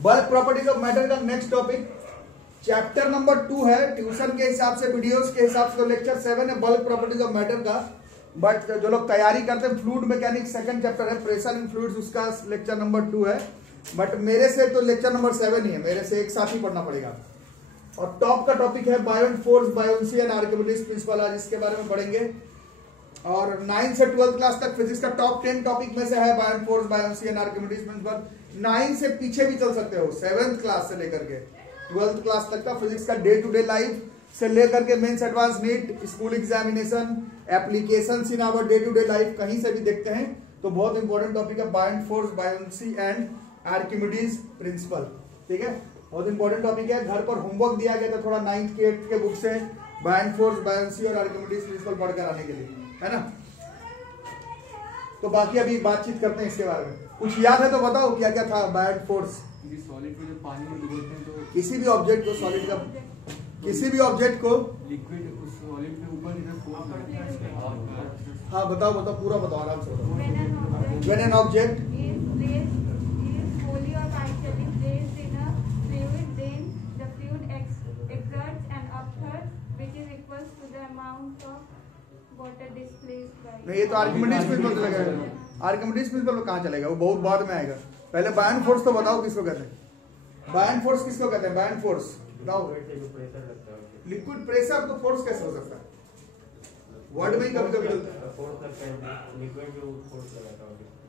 Bulk properties of matter का next topic chapter number 2 है। Tuition के हिसाब से, वीडियोस के हिसाब से तो लेक्चर 7 है बल्क प्रॉपर्टीज ऑफ मैटर का। बट जो लोग तैयारी करते हैं फ्लूइड मैकेनिक्स सेकंड चैप्टर है, प्रेशर इन फ्लूइड्स, उसका लेक्चर नंबर 2 है। बट मेरे से तो लेक्चर नंबर 7 ही है, मेरे से एक साथ ही पढ़ना पड़ेगा। और टॉप का टॉपिक है बायोंट force, buoyancy and Archimedes principal, आज इसके बारे में पढ़ेंगे। और 9 से 12 क्लास तक फिजिक्स का टॉप 10 टॉपिक में से है बायोंट force, buoyancy and Archimedes principal. 9 से पीछे भी चल सकते हो, 7th क्लास से लेकर के 12th क्लास तक का फिजिक्स का डे टू डे लाइफ से लेकर के Mains advance NEET school examination applications in our day to day life कहीं से भी देखते हैं तो बहुत इंपॉर्टेंट टॉपिक है बायोंट force, buoyancy and Archimedes principle. ठीक है, बहुत इंपॉर्टेंट टॉपिक है। घर पर होमवर्क दिया गया था थोड़ा 9th के 8th के बुक से बायोंट फोर्स, बायोन्सी और आर्किमिडीज प्रिंसिपल पढ़कर आने के लिए, है ना। तो बाकी अभी बातचीत करते हैं इसके बारे में। कुछ याद है तो बताओ क्या क्या था बायोंट फोर्स। सॉलिड को जब पानी में डुबोते हैं तो किसी भी ऑब्जेक्ट को, सॉलिड का किसी भी ऑब्जेक्ट को लिक्विड उस सॉलिड के ऊपर इधर फोर्स लगता है। हाँ बताओ बताओ, पूरा बताओ, आराम से बताओ। व्हेन एन ऑब्जेक्ट नहीं, ये तो आर्किमिडीज प्रिंसिपल से लगेगा। आर्किमिडीज प्रिंसिपल कहाँ चलेगा, वो बहुत बाद में आएगा। पहले बायोंट फोर्स तो बताओ किसको कहते हैं। बायोंट फोर्स किसको कहते हैं, बायोंट फोर्स बताओ। लिक्विड प्रेशर तो फोर्स कैसे हो सकता है, वर्ड में ही कभी कभी चलता है।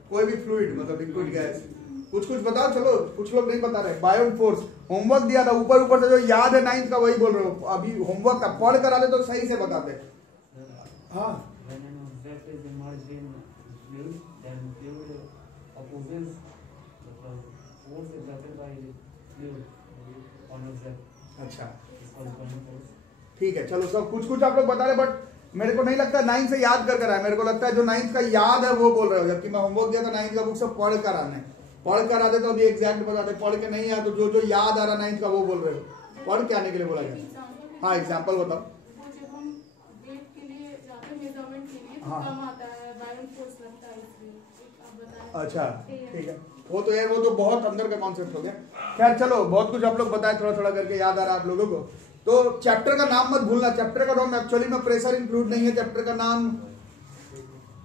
कोई भी फ्लूइड मतलब लिक्विड गैस, कुछ कुछ बताओ। चलो कुछ लोग नहीं बता रहे। बायोंट फोर्स होमवर्क दिया था, ऊपर ऊपर से जो याद है 9th का वही बोल रहे हो। अभी होमवर्क का पढ़ कर आते तो सही से बताते। हाँ अच्छा ठीक है, चलो सब कुछ कुछ आप लोग बता रहे, बट मेरे को नहीं लगता 9th से याद कर आए। मेरे को लगता है जो 9th का याद है वो बोल रहे हो, जबकि मैं होमवर्क दिया था 9th का बुक से पढ़ कर आने। पढ़ कर आते तो अभी एग्जैक्ट बताते, पढ़ के नहीं आया तो जो जो याद आ रहा 9th का वो बोल रहे हो। पढ़ के आने के लिए बोला गया। हाँ एग्जाम्पल बताओ। हाँ अच्छा ठीक है, वो तो यार वो तो बहुत अंदर का कॉन्सेप्ट हो गया। खैर चलो, बहुत कुछ आप लोग बताए, थोड़ा थोड़ा करके याद आ रहा है आप लोगों को। तो चैप्टर का नाम मत भूलना। चैप्टर का नाम एक्चुअली में प्रेशर इंक्लूड नहीं है। चैप्टर का नाम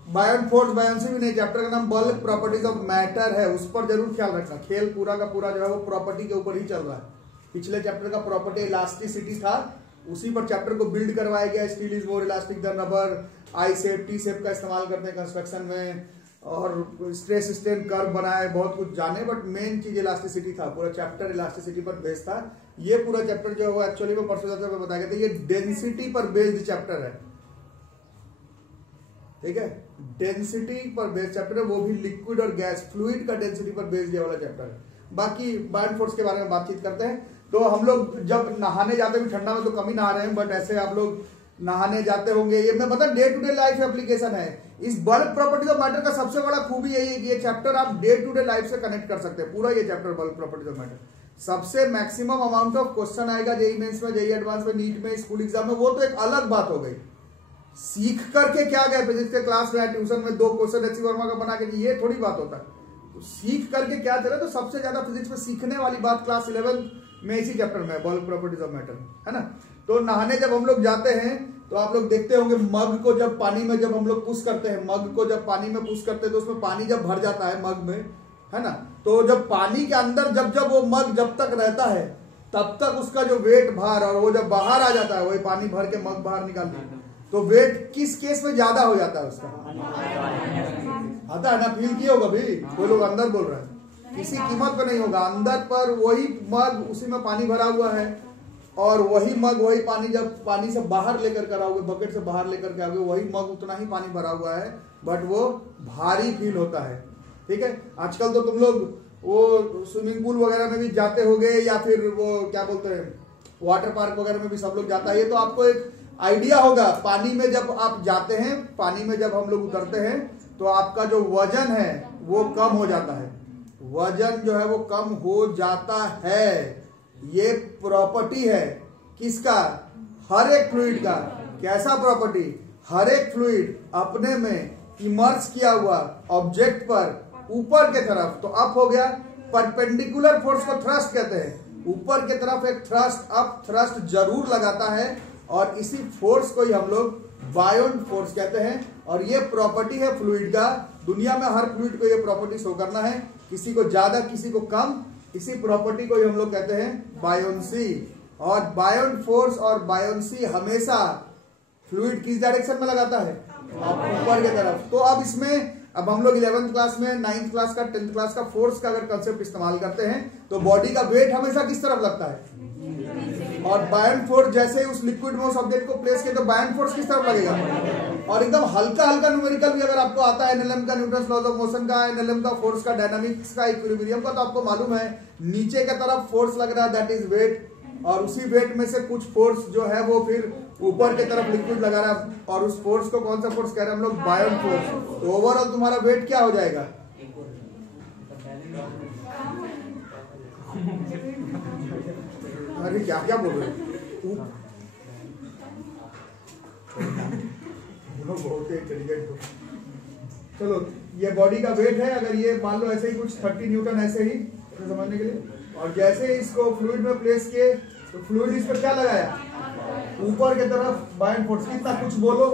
बायोंट फोर्स, बायोन्सी भी नहीं। चैप्टर का नाम बल्क प्रॉपर्टीज ऑफ मैटर है, उस पर जरूर ख्याल रखना। खेल पूरा का पूरा जो है वो प्रॉपर्टी के ऊपर ही चल रहा है। पिछले चैप्टर का प्रॉपर्टी इलास्टिसिटी था, उसी पर चैप्टर को बिल्ड करवाया गया। Steel is more elastic than rubber, I shape, T shape का इस्तेमाल करते हैं कंस्ट्रक्शन में, और स्ट्रेस स्ट्रेन कर्व बनाए, बहुत कुछ जाने। बट मेन चीज इलास्टिसिटी था, पूरा चैप्टर इलास्टिसिटी पर बेस्ड था। ये पूरा चैप्टर जो है एक्चुअली में परसों में बताया गया था, ये डेंसिटी पर बेस्ड चैप्टर है। ठीक है, डेंसिटी पर बेस्ड चैप्टर है, वो भी लिक्विड और गैस फ्लूइड का डेंसिटी पर बेस्ड ये वाला चैप्टर है। बाकी बायोंट फोर्स के बारे में बातचीत करते हैं। तो हम लोग जब नहाने जाते हैं, ठंडा में तो कम ही नहा रहे हैं, बट ऐसे आप लोग नहाने जाते होंगे। ये मैं बता, day to day life application है। इस बल्क प्रॉपर्टीज ऑफ मैटर का सबसे बड़ा खूबी यही है कि ये चैप्टर आप डे टू डे लाइफ से कनेक्ट कर सकते हैं। पूरा ये chapter bulk properties of matter, सबसे मैक्सिमम अमाउंट ऑफ क्वेश्चन आएगा जेईई मेंस में, जेईई एडवांस में, नीट में, स्कूल एग्जाम में। वो तो एक अलग बात हो गई। सीख करके क्या गए फिजिक्स के क्लास में, ट्यूशन में 2 क्वेश्चन एच वर्मा का बना के, ये थोड़ी बात होता है। तो सीख करके क्या चले, तो सबसे ज्यादा फिजिक्स में सीखने वाली बात क्लास 11 में इसी चैप्टर में बल्क प्रॉपर्टीज ऑफ मैटर, है ना। तो नहाने जब हम लोग जाते हैं तो आप लोग देखते होंगे मग को जब पानी में जब हम लोग पुश करते हैं, मग को जब पानी में पुश करते हैं तो उसमें पानी जब भर जाता है मग में, है ना। तो जब पानी के अंदर जब वो मग जब तक रहता है तब तक उसका जो वेट भार, और वो जब बाहर आ जाता है, वही पानी भर के मग बाहर निकालते हैं, तो वेट किस केस में ज्यादा हो जाता है उसका, आता है ना। फील किया होगा भी, कोई लोग अंदर बोल रहे हैं, किसी कीमत पे नहीं होगा। अंदर पर वही मग, उसी में पानी भरा हुआ है, और वही मग वही पानी जब पानी से बाहर लेकर कर आओगे, बकेट से बाहर लेकर के आओगे, वही मग उतना ही पानी भरा हुआ है, बट वो भारी फील होता है। ठीक है, आजकल तो तुम लोग वो स्विमिंग पूल वगैरह में भी जाते होगे, या फिर वो क्या बोलते हैं वाटर पार्क वगैरह में भी सब लोग जाता है। ये तो आपको एक आइडिया होगा, पानी में जब आप जाते हैं, पानी में जब हम लोग उतरते हैं तो आपका जो वजन है वो कम हो जाता है। वजन जो है वो कम हो जाता है। ये प्रॉपर्टी है किसका, हर एक फ्लूइड का। कैसा प्रॉपर्टी, हर एक फ्लूइड अपने में इमर्स किया हुआ ऑब्जेक्ट पर ऊपर के तरफ, तो अप हो गया, परपेंडिकुलर फोर्स को थ्रस्ट कहते हैं। ऊपर की तरफ एक थ्रस्ट, अप थ्रस्ट जरूर लगाता है और इसी फोर्स को ही हम लोग बायोंट फोर्स कहते हैं। और ये प्रॉपर्टी है फ्लूइड का। दुनिया में हर फ्लूइड को ये प्रॉपर्टी शो करना है, किसी को ज्यादा किसी को कम। इसी प्रॉपर्टी को ही हम लोग कहते हैं बायोंसी। और बायोंट फोर्स और बायोंसी हमेशा फ्लूइड किस डायरेक्शन में लगाता है? ऊपर की तरफ। तो अब इसमें अब हम लोग 11th क्लास में 9th क्लास का 10th क्लास का फोर्स का अगर कंसेप्ट इस्तेमाल करते हैं तो बॉडी का वेट हमेशा किस तरफ लगता है? और बायोंट फोर्स जैसे ही उस लिक्विड में उस ऑब्जेक्ट को प्लेस किया तो बायोंट फोर्स किस तरफ लगेगा? और एकदम हल्का हल्का न्यूमेरिकल भी अगर आपको आता है एनएलएम का, न्यूटन्स लॉज ऑफ मोशन का, एनएलएम का, फोर्स का, डायनामिक्स का, इक्विलिब्रियम का, तो आपको मालूम है नीचे की तरफ फोर्स लग रहा है, दैट इज वेट। और उसी वेट में से कुछ फोर्स जो है वो फिर ऊपर की तरफ लिक्विड लगा रहा है और उस फोर्स को कौन सा फोर्स कह रहे हैं हम लोग? बायोंट फोर्स। तो ओवरऑल तुम्हारा वेट क्या हो जाएगा? अरे क्या क्या बोल रहे हो? बहुत इंटेलिजेंट। चलो ये बॉडी का वेट है, अगर ये मान लो ऐसे ही कुछ 30 न्यूटन ऐसे ही समझने के लिए, और जैसे इसको फ्लूइड में प्लेस किए तो फ्लूइड इस पर क्या लगाया? ऊपर की तरफ बायोंट फोर्स। कितना? कुछ बोलो,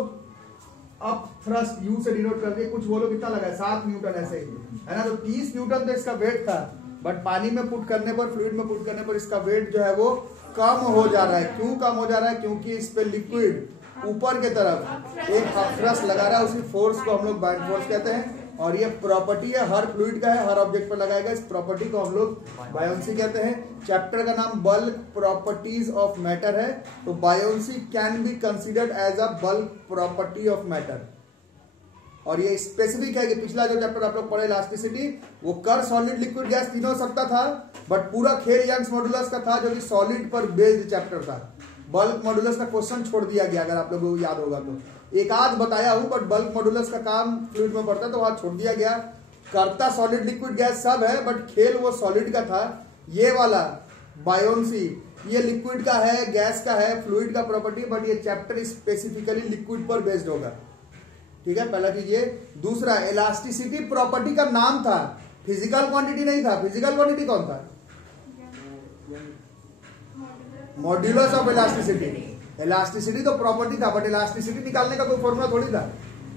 अप थ्रस्ट यू से डिनोट कर दिए, कुछ बोलो कितना लगाया? 7 न्यूटन ऐसे ही है ना। तो 30 न्यूटन तो इसका वेट था, बट पानी में पुट करने पर, फ्लूइड में पुट करने पर इसका वेट जो है वो कम हो जा रहा है। क्यों कम हो जा रहा है? क्योंकि इस पे लिक्विड ऊपर की तरफ एक थ्रस्ट लगा रहा है, उसी फोर्स को हम लोग बायोंट फोर्स कहते हैं। और ये प्रॉपर्टी है, हर फ्लूइड का है, हर ऑब्जेक्ट पर लगाएगा। इस प्रॉपर्टी को हम लोग बायोंसी कहते हैं। चैप्टर का नाम बल्क प्रॉपर्टीज ऑफ मैटर है। तो buoyancy can be considered as a bulk property of matter. और ये स्पेसिफिक है कि पिछला जो चैप्टर आप लोग पढ़े इलास्टिसिटी, वो कर, सॉलिड, लिक्विड, गैस तीनों सकता था, बट पूरा खेल यंग्स मॉडुलस का था जो कि सॉलिड पर बेस्ड चैप्टर था। बल्क मॉडुलस का क्वेश्चन छोड़ दिया गया, अगर आप लोगों को याद होगा तो। एक आध बताया हूं, बट बल्क मॉडुलस का काम फ्लूइड में पड़ता है तो वहां छोड़ दिया गया। करता सॉलिड, लिक्विड, गैस सब है, बट खेल वो सॉलिड का था। ये वाला बायोंसी ये लिक्विड का है, गैस का है, फ्लूइड का प्रॉपर्टी, बट ये चैप्टर स्पेसिफिकली लिक्विड पर बेस्ड होगा। ठीक है, पहला चीज ये। दूसरा, इलास्टिसिटी प्रॉपर्टी का नाम था, फिजिकल क्वांटिटी नहीं था। फिजिकल क्वांटिटी कौन था? Modulus of elasticity. इलास्टिसिटी तो प्रॉपर्टी था, बट इलास्टिसिटी निकालने का कोई फॉर्मूला थोड़ी था।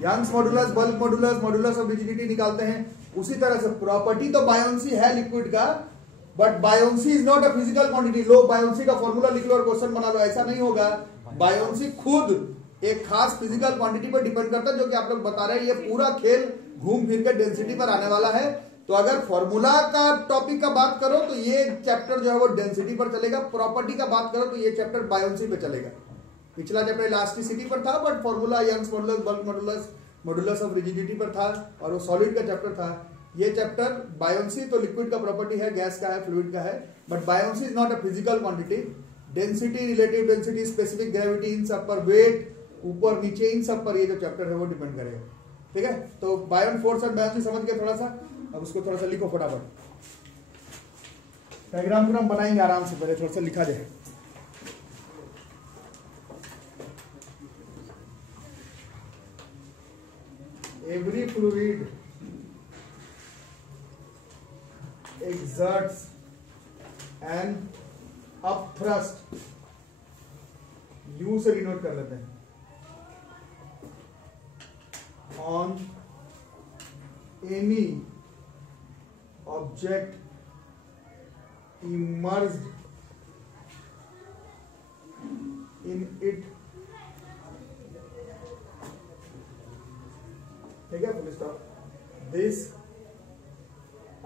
Young's modulus, bulk modulus, modulus of rigidity निकालते हैं। उसी तरह से प्रॉपर्टी तो बायोंसी है लिक्विड का, but buoyancy is not a physical quantity. लो बायोंसी का फॉर्मूला लिख लो और क्वेश्चन बना लो, ऐसा नहीं होगा। बायोंसी खुद एक खास फिजिकल क्वांटिटी पर डिपेंड करता है, जो कि आप लोग बता रहे हैं। ये पूरा खेल घूम फिर के डेंसिटी पर आने वाला है। तो अगर फॉर्मूला का टॉपिक का बात करो तो ये चैप्टर जो है वो डेंसिटी पर चलेगा। प्रॉपर्टी का बात करो तो ये चैप्टर बायोंसी पे चलेगा। पिछला चैप्टर इलास्टिसिटी पर था, but formula Young's modulus, bulk modulus, modulus of rigidity पर था, और वो सॉलिड का चैप्टर था। ये चैप्टर बायोंसी तो लिक्विड का प्रॉपर्टी है, गैस का है, फ्लूइड का है, but buoyancy is not a physical quantity. Density, relative density, specific gravity, इन सब पर, वेट ऊपर नीचे, इन सब पर ये जो चैप्टर है वो डिपेंड करेगा। ठीक है, तो बायोंट फोर्स एंड बायोंसी समझ गए थोड़ा सा। अब उसको थोड़ा सा लिखो फटाफट। डायग्राम हम बनाएंगे आराम से, पहले थोड़ा सा लिखा जाए। Every fluid exerts an upthrust, U से डिनोट कर लेते हैं, on any object immersed in it। ठीक है, full stop. This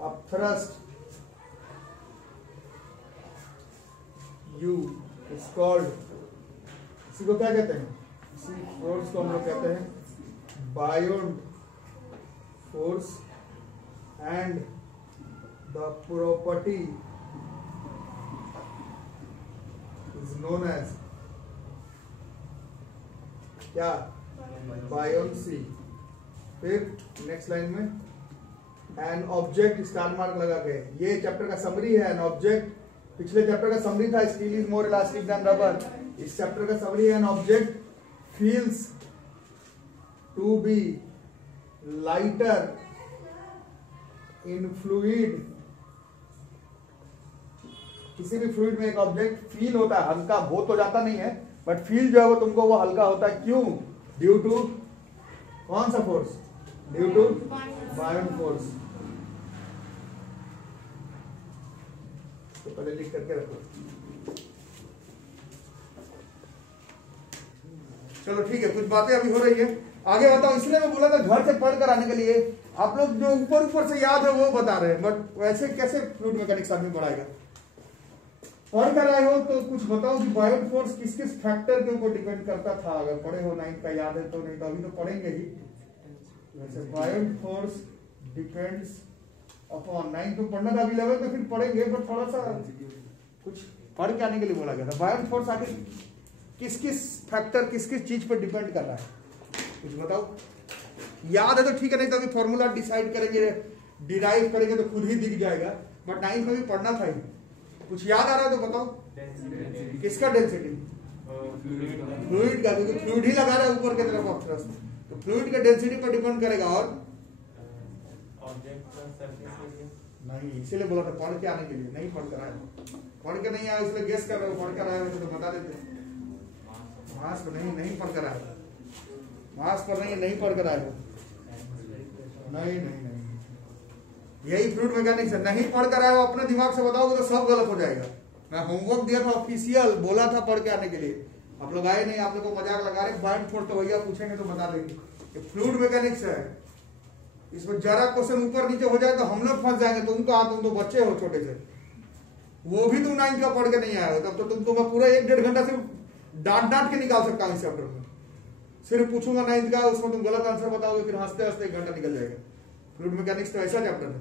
upthrust you is called, इसी को क्या कहते हैं? इसी फोर्स को हम लोग कहते हैं buoyant force, and the property is known as क्या? बायोंसी। फिर नेक्स्ट लाइन में एन ऑब्जेक्ट, स्टार मार्क लगा के, ये चैप्टर का समरी है। एन ऑब्जेक्ट, पिछले चैप्टर का समरी था steel is more elastic than rubber, इस चैप्टर का समरी है। An object feels to be lighter in fluid किसी भी फ्लूइड में एक ऑब्जेक्ट फील होता है, हल्का हो तो जाता नहीं है, बट फील जो है वो तुमको वो हल्का होता है। क्यों? ड्यू टू कौन सा force? Due to buoyant force. तो पहले लिख करके रखो। चलो ठीक है, कुछ बातें अभी हो रही है, आगे बताओ। इसलिए मैं बोला था घर से पढ़ कर आने के लिए। आप लोग जो ऊपर ऊपर से याद है वो बता रहे हैं, बट वैसे कैसे फ्लूइड मैकेनिक्स आदमी पढ़ाएगा? पढ़ कर आए हो तो कुछ बताओ कि बायोट फोर्स किस किस फैक्टर के ऊपर डिपेंड करता था। अगर पढ़े हो 9 का याद है तो, नहीं तो अभी तो पढ़ेंगे ही। वैसे बायोट फोर्स डिपेंड्स अपॉन 9 तो पढ़ना था, अभी 11 तो फिर पढ़ेंगे, बट थोड़ा सा कुछ पढ़ के आने के लिए बोला गया था। बायोट फोर्स आखिर किस किस फैक्टर, किस किस चीज पर डिपेंड कर रहा है, कुछ बताओ। याद है तो ठीक है, नहीं तो अभी फॉर्मूला डिसाइड करेंगे, डिराइव करेंगे तो खुद ही दिख जाएगा, बट 9 में भी पढ़ना था ही। कुछ याद आ रहा है तो बताओ। किसका डेंसिटी? फ्लूइड का, क्योंकि फ्लूइड ही लगा रहा है ऊपर की तरफ ऑफ थ्रस्ट, तो फ्लूइड के डेंसिटी पर डिपेंड करेगा। और ऑब्जेक्ट का सरफेस एरिया नहीं, इसीलिए बोला था पढ़ के आने के लिए। नहीं पढ़ कर आए, पढ़ के नहीं आए इसलिए गेस कर रहे हो। पढ़ कर आए हो तो बता देते। मास पर नहीं पढ़ कर आए, मास पर नहीं पढ़ कर आए हो। नहीं, यही फ्लूइड मैकेनिक्स है। नहीं पढ़ कर आए हो, अपने दिमाग से बताओगे तो सब गलत हो जाएगा। मैं होमवर्क दिया था ऑफिशियल, बोला था पढ़ के आने के लिए, आप लोग आए नहीं। आप लोग को मजाक लगा रहे। बायोट फोर्स तो भैया पूछेंगे तो बता देंगे। ये फ्लूइड मैकेनिक्स है, इसमें जरा क्वेश्चन ऊपर नीचे हो जाए तो हम लोग फंस जाएंगे। तुम तो बच्चे हो छोटे से, वो भी तुम 9 का पढ़ के नहीं आए हो, तब तो तुमको मैं पूरा 1-1.5 घंटा सिर्फ डांट के निकाल सकता हूँ इस चैप्टर में। सिर्फ पूछूंगा 9 का, उसमें तुम गलत आंसर बताओगे, फिर हंसते हंसते 1 घंटा निकल जाएगा। फ्लूइड मैकेनिक्स तो ऐसा चैप्टर है,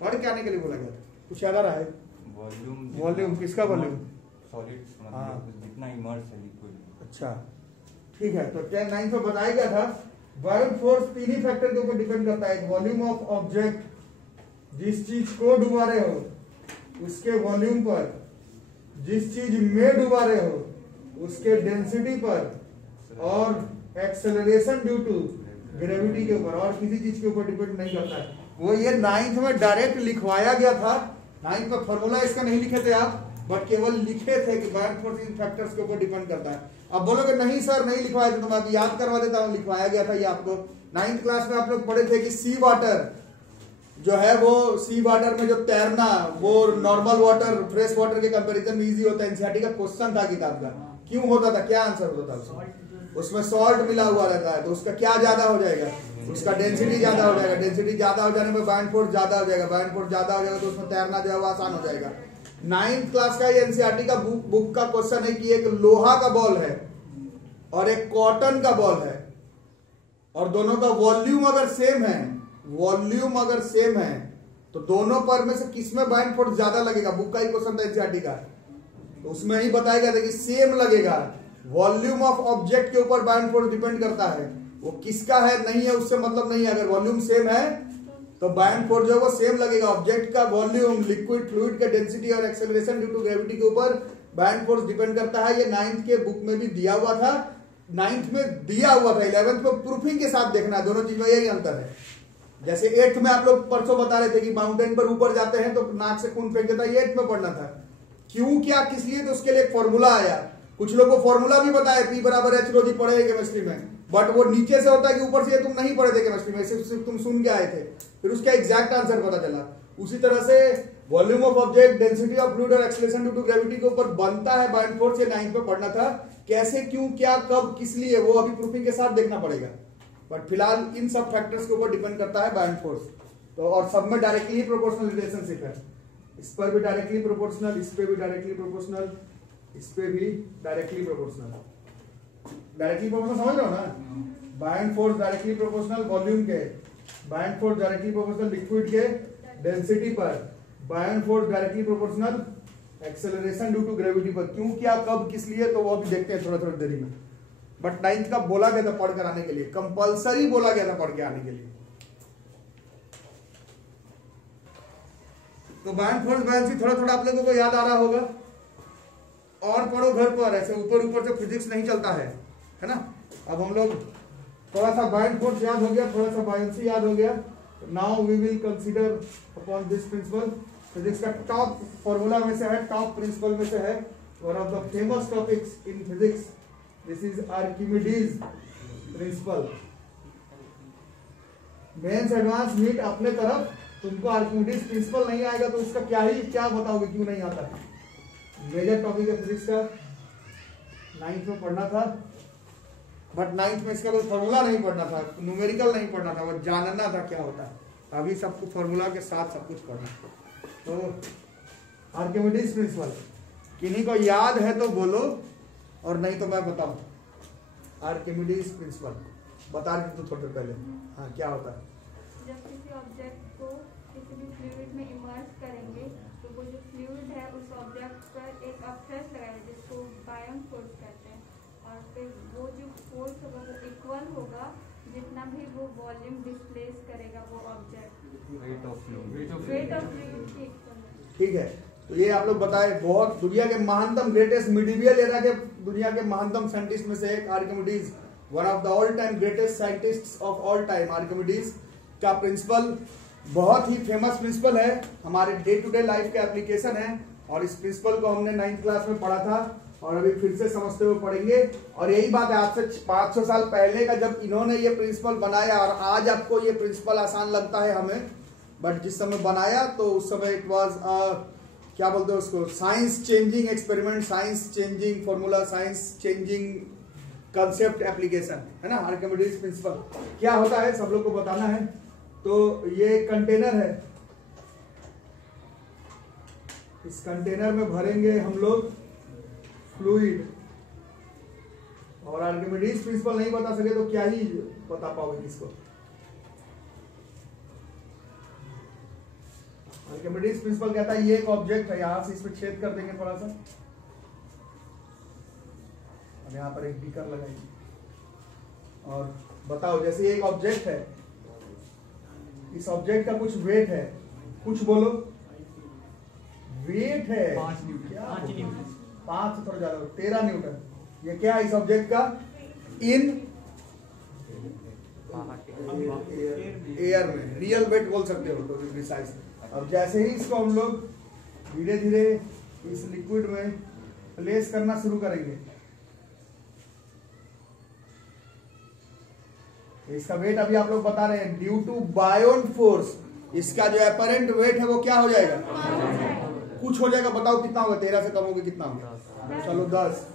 पढ़ के आने के लिए बोला गया था। कुछ याद आ रहा है? वॉल्यूम किसका? वॉल्यूम सॉलिड, मतलब जितना इमर्स है लिक्विड। अच्छा ठीक है, तो 10-9 पे बताया गया था बायोट फोर्स 3 ही फैक्टर के ऊपर डिपेंड करता है। वॉल्यूम ऑफ ऑब्जेक्ट, जिस चीज को डुबा रहे हो उसके वॉल्यूम पर, जिस चीज में डुबा रहे हो उसके डेंसिटी पर, और एक्सेलरेशन ड्यू टू ग्रेविटी के ऊपर, और किसी चीज के ऊपर डिपेंड नहीं करता है। वो ये 9th में डायरेक्ट लिखवाया गया था। 9th में फॉर्मूला इसका नहीं लिखे थे आप, बट केवल लिखे थे कि बायोट फोर्स इन फैक्टर्स के ऊपर डिपेंड करता है। अब बोलोगे नहीं सर नहीं लिखवाए थे, तो मैं अभी याद करवा देता हूँ। लिखवाया गया था ये आपको 9th क्लास में। आप लोग पढ़े थे कि सी वाटर जो है, वो सी वाटर में जो तैरना, वो नॉर्मल वाटर फ्रेश वाटर के कंपैरिजन में इजी होता है। एनसीईआरटी का क्वेश्चन था किताब का। क्यों होता था, क्या आंसर होता था? उसमें सॉल्ट मिला हुआ रहता है, तो उसका क्या ज्यादा हो जाएगा? उसका डेंसिटी ज्यादा हो जाएगा। डेंसिटी ज्यादा हो जाने में बायोट फोर्स ज्यादा हो जाएगा। बायोट फोर्स ज्यादा हो जाएगा तो उसमें तैरना जो है वो आसान हो जाएगा। 9th क्लास का एनसीईआरटी का बुक का क्वेश्चन है कि एक लोहा का बॉल है और एक कॉटन का बॉल है, और दोनों का वॉल्यूम अगर सेम है, वॉल्यूम अगर सेम है, तो दोनों पर में से किसमें बायोट फोर्स ज्यादा लगेगा? बुक का ही क्वेश्चन था एनसीईआरटी का, तो उसमें ही बताया गया था कि सेम लगेगा। वॉल्यूम ऑफ ऑब्जेक्ट के ऊपर बायोट फोर्स डिपेंड करता है। वो किसका है नहीं है उससे मतलब नहीं है। अगर वॉल्यूम सेम है तो बायोट फोर्स जो है वो सेम लगेगा। ऑब्जेक्ट का वॉल्यूम, लिक्विड फ्लूइड का डेंसिटी और एक्सेलरेशन ड्यू टू ग्रेविटी के ऊपर बायोट फोर्स डिपेंड करता है। ये 9th के बुक में भी दिया हुआ था, 9th में दिया हुआ था। 11th में प्रूफिंग के साथ देखना है, दोनों चीज में यही अंतर है। जैसे 8th में आप लोग परसों बता रहे थे कि माउंटेन पर ऊपर जाते हैं तो नाक से खून फेंक देता है, 8th में पढ़ना था। क्यों, क्या, किस लिए, तो उसके लिए एक फॉर्मूला आया। कुछ लोग को फॉर्मूला भी बताया, P बराबर H रो जी पढ़े हैं केमिस्ट्री में, बट वो नीचे से होता है कि ऊपर से तुम नहीं पढ़े थे केमिस्ट्री में, सिर्फ तुम सुन के आए थे, फिर उसका एग्जैक्ट आंसर पता चला। उसी तरह से volume of object, density of fluid और एक्सेलरेशन ड्यू टू ग्रेविटी के ऊपर बनता है बायोट फोर्स। ये 9th में पढ़ना था। कैसे, क्यों, क्या, कब, किस लिए, वो अभी प्रूफिंग के साथ देखना पड़ेगा। बट फिलहाल इन सब फैक्टर्स के ऊपर डिपेंड करता है बायोट फोर्स। तो और सब में डायरेक्टली ही प्रोपोर्शनल रिलेशनशिप है। इस पर भी डायरेक्टली प्रोपोर्शनल, इस पे भी डायरेक्टली प्रोपोर्शनल, इस पे भी डायरेक्टली प्रोपोर्शनल। डायरेक्टली प्रोपोर्शनल समझ रहे हो ना? Buoyant force directly proportional volume के, buoyant force directly proportional liquid के डेंसिटी पर, buoyant force directly proportional acceleration due to gravity पर। क्यों, क्या, कब, किस लिए, तो वो भी देखते हैं थोड़ा देरी में। बट 9th का बोला गया था पढ़ कर आने के लिए, कंपलसरी बोला गया था पढ़ के आने के लिए। तो बायोट फोर्स बैलेंस थोड़ा थोड़ा आप लोगों को याद आ रहा होगा। और पढ़ो घर पर, ऐसे ऊपर ऊपर से फिजिक्स नहीं चलता है ना। अब हम लोग थोड़ा सा बायोट फोर्स याद हो गया, थोड़ा सा बायोन्सी याद हो गया। Now we will consider upon this principle physics का टॉप फॉर्मूला में से है, टॉप प्रिंसिपल में से है, one of the famous topics in physics. This is Archimedes principle. Mains advance NEET अपने तरफ, तुमको आर्किमिडीज प्रिंसिपल नहीं आएगा तो उसका क्या बताओगे क्यों नहीं आता है। मेजर टॉपिक है फिजिक्स का, 9th में पढ़ना था, बट 9th में इसका कोई फॉर्मूला नहीं पढ़ना था, न्यूमेरिकल नहीं पढ़ना था, वो जानना था क्या होता है। अभी सबको फॉर्मूला के साथ सब कुछ पढ़ना। तो आर्किमिडीज प्रिंसिपल किन्हीं को याद है तो बोलो, और नहीं तो मैं बताऊं। आर्किमिडीज प्रिंसिपल बता रही थी थोड़ी देर पहले। हाँ, क्या होता है? जब किसी ऑब्जेक्ट को किसी भी फ्लूइड में इमर्स करेंगे तो वो जो फ्लूइड है उस ऑब्जेक्ट पर एक अपथ्रस्ट लगाएगा जिसको बायोन फोर्स कहते हैं, और फिर वो जो फोर्स होगा वो इक्वल होगा जितना भी वो वॉल्यूम डिस्प्लेस करेगा वो ऑब्जेक्ट। वेट ऑफ फ्लूइड की इक्वल। ठीक है, तो ये आप लोग बताए। बहुत दुनिया के महानतम ग्रेटेस्ट मिडिवियल एरा के दुनिया के महानतम साइंटिस्ट में से एक Archimedes, one of the all time greatest scientists of all time. Archimedes का प्रिंसिपल बहुत ही फेमस प्रिंसिपल है, हमारे डे टू डे लाइफ का एप्लीकेशन है, और इस प्रिंसिपल को हमने 9th क्लास में पढ़ा था और अभी फिर से समझते हुए पढ़ेंगे। और यही बात है, आज से 500 साल पहले का जब इन्होंने ये प्रिंसिपल बनाया, और आज आपको ये प्रिंसिपल आसान लगता है हमें, बट जिस समय बनाया तो उस समय इट वाज क्या बोलते हैं उसको, science changing experiment, science changing formula, science changing concept application, है ना। आर्किमिडीज प्रिंसिपल क्या होता है सब लोग को बताना है। तो ये कंटेनर है, इस कंटेनर में भरेंगे हम लोग फ्लूइड, और आर्किमिडीज प्रिंसिपल नहीं बता सके तो क्या ही बता पाओगे किसको। आर्किमिडीज प्रिंसिपल कहता है ये एक ऑब्जेक्ट है, यहां से इसमें छेद कर देंगे थोड़ा सा, और यहां पर एक बीकर लगाएंगे, और बताओ जैसे ये एक ऑब्जेक्ट है, इस ऑब्जेक्ट का कुछ वेट है, कुछ बोलो वेट है 5 न्यूटन, 5 से थोड़ा ज्यादा 13 न्यूटन। ये क्या है इस ऑब्जेक्ट का? इन एयर में, रियल वेट बोल सकते हो तो प्रिसाइज। अब जैसे ही इसको हम लोग धीरे धीरे इस लिक्विड में प्लेस करना शुरू करेंगे, इसका वेट अभी आप लोग बता रहे हैं ड्यू टू बायोन फोर्स, इसका जो अपरेंट वेट है वो क्या हो जाएगा? कुछ हो जाएगा, बताओ कितना होगा? 13 से कम होगा कितना होगा? चलो 10।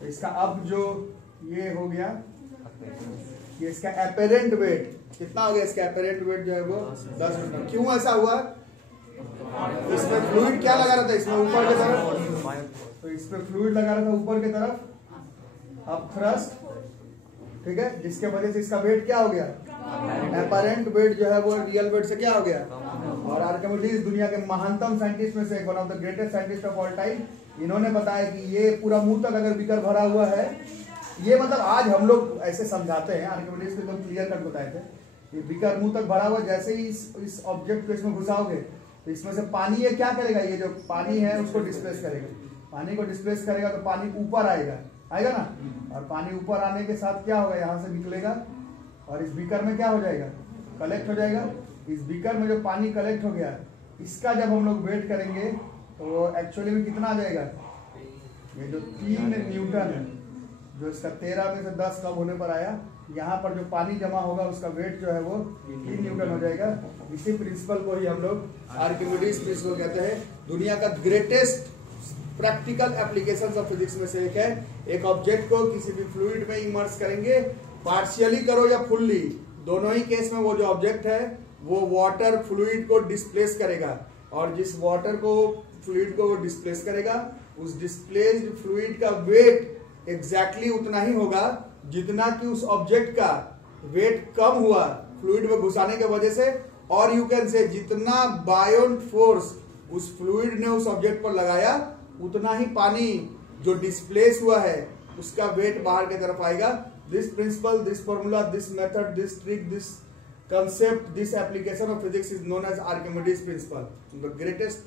तो इसका अब जो ये हो गया, ये इसका अपरेंट वेट कितना हो गया? इसका अपरेंट वेट जो है वो 10 न्यूटन। क्यों ऐसा हुआ? इसमें फ्लूइड क्या लगा रहा था? इसमें ऊपर की तरफ, तो इसमें फ्लूइड लगा रहा था ऊपर की तरफ, अब थ्रस्ट, ठीक है, जिसके वजह से इसका वेट क्या हो गया? अपरेंट वेट जो है वो रियल वेट से क्या हो गया? और आर्किमिडीज दुनिया के महानतम साइंटिस्ट में से एक, one of the greatest scientist of all time, इन्होंने बताया कि ये पूरा मुंह तक अगर बीकर भरा हुआ है, ये मतलब आज हम लोग ऐसे समझाते हैं, आर्किमिडीज को एकदम क्लियर कट बताए थे, ये बीकर मुंह तक भरा हुआ, जैसे ही इस ऑब्जेक्ट को इसमें घुसाओगे तो इसमें से पानी ये क्या करेगा? ये जो पानी है उसको डिस्प्लेस करेगा, पानी को डिस्प्लेस करेगा तो पानी ऊपर आएगा ना, और पानी ऊपर आने के साथ क्या होगा? यहाँ से निकलेगा और इस बीकर में क्या हो जाएगा? कलेक्ट हो जाएगा। इस बीकर में जो पानी कलेक्ट हो गया, इसका जब हम लोग वेट करेंगे तो एक्चुअली में कितना आ जाएगा? ये जो 3 न्यूटन है, जो इसका 13 में से 10 कम होने पर आया, यहाँ पर जो पानी जमा होगा उसका वेट जो है वो 3 न्यूटन हो जाएगा। इसी प्रिंसिपल को ही हम लोग आर्किमिडीज प्रिंसिपल कहते हैं। दुनिया का greatest practical applications of physics में से एक है। एक ऑब्जेक्ट को किसी भी फ्लूइड में इमर्स करेंगे, पार्शियली करो या फुल्ली, दोनों ही केस में वो जो ऑब्जेक्ट है वो वाटर फ्लूइड को डिस्प्लेस करेगा, और जिस वाटर को फ्लूइड को वो डिस्प्लेस करेगा, उस डिस्प्लेस्ड फ्लूइड का वेट एग्जैक्टली उतना ही होगा जितना कि उस ऑब्जेक्ट का वेट कम हुआ फ्लूइड में घुसाने के वजह से, और यू कैन से जितना बायोन फोर्स उस फ्लूइड ने उस ऑब्जेक्ट पर लगाया, उतना ही पानी जो डिस्प्लेस हुआ है उसका वेट बाहर की तरफ आएगा। This principle, this formula, this method, this trick, this concept, this application of physics is known as Archimedes principle, the greatest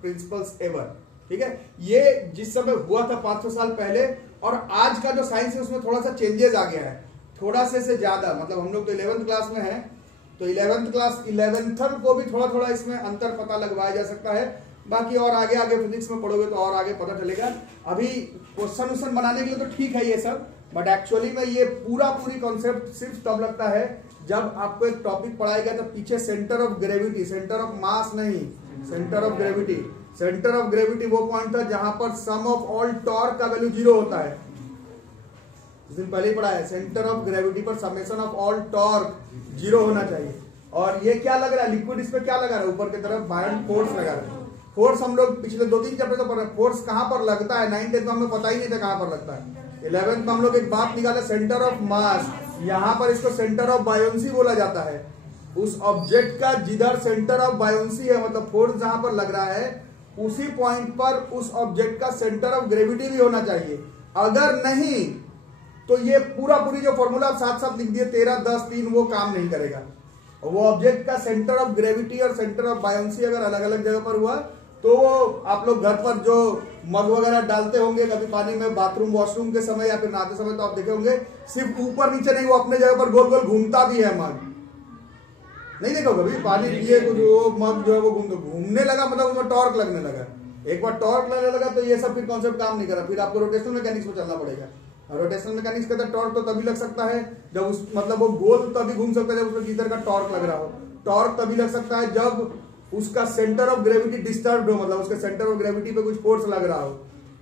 principles ever। ठीक है, ये जिस समय हुआ था 500 साल पहले, और आज का जो साइंस है उसमें थोड़ा सा चेंजेस आ गया है, थोड़ा से ज्यादा, मतलब हम लोग तो 11th क्लास में है, तो 11th क्लास 11th को भी थोड़ा थोड़ा इसमें अंतर पता लगवाया जा सकता है। बाकी और आगे आगे फिजिक्स में पढ़ोगे तो और आगे पता चलेगा। अभी क्वेश्चन बनाने के लिए तो ठीक है ये सब, बट एक्चुअली में ये पूरी कॉन्सेप्ट सिर्फ तब लगता है जब आपको एक टॉपिक पढ़ाया गया तो पीछे centre of gravity, centre of mass नहीं, centre of gravity. Centre of gravity वो पॉइंट था जहां पर सम ऑफ ऑल टॉर्क का वैल्यू 0 होता है। इस दिन पहले ही पढ़ा है, सेंटर ऑफ ग्रेविटी पर समेशन ऑफ ऑल टॉर्क 0 होना चाहिए। और ये क्या लग रहा है, लिक्विड इस पे क्या लगा रहा है, ऊपर की तरफ बायोंट फोर्स लगा रहा है। फोर्स हम लोग पिछले 2-3 चैप्टर से पढ़ रहे हैं, फोर्स कहां पर लगता है। 9th में हमें पता ही नहीं था कहां पर लगता है। 11th में हम लोग एक बात निकाले, सेंटर ऑफ मास, यहां पर इसको सेंटर ऑफ बायोंसी बोला जाता है। उस ऑब्जेक्ट का जिधर सेंटर ऑफ बायोंसी है, मतलब फोर्स जहां पर लग रहा है, उसी पॉइंट पर उस ऑब्जेक्ट का सेंटर ऑफ ग्रेविटी भी होना चाहिए। अगर नहीं तो ये पूरी जो फॉर्मूला साथ साथ लिख दिए 13, 10, 3 वो काम नहीं करेगा। वो ऑब्जेक्ट का सेंटर ऑफ ग्रेविटी और सेंटर ऑफ बायोंसी अगर अलग अलग जगह पर हुआ तो आप लोग घर पर जो मग वगैरह डालते होंगे कभी पानी में, बाथरूम वॉशरूम के समय या फिर नहाते समय, तो आप देखे होंगे सिर्फ ऊपर नीचे नहीं, वो अपने जगह पर गोल गोल घूमता भी है मग। नहीं देखो कभी पानी पिए तो मग जो है वो घूमने लगा, मतलब उसमें टॉर्क लगने लगा। एक बार टॉर्क लगने लगा तो ये सब फिर कॉन्सेप्ट काम नहीं करा, फिर आपको रोटेशनल मैकेनिक्स में चलना पड़ेगा। रोटेशनल मैकेनिक्स के अंदर टॉर्क तो तभी लग सकता है जब उस मतलब वो गोल तभी घूम सकता है जब उसमें किधर का टॉर्क लग रहा हो। टॉर्क तभी लग सकता है जब उसका सेंटर ऑफ ग्रेविटी डिस्टर्ब हो, मतलब उसके सेंटर ऑफ ग्रेविटी पे कुछ फोर्स लग रहा हो।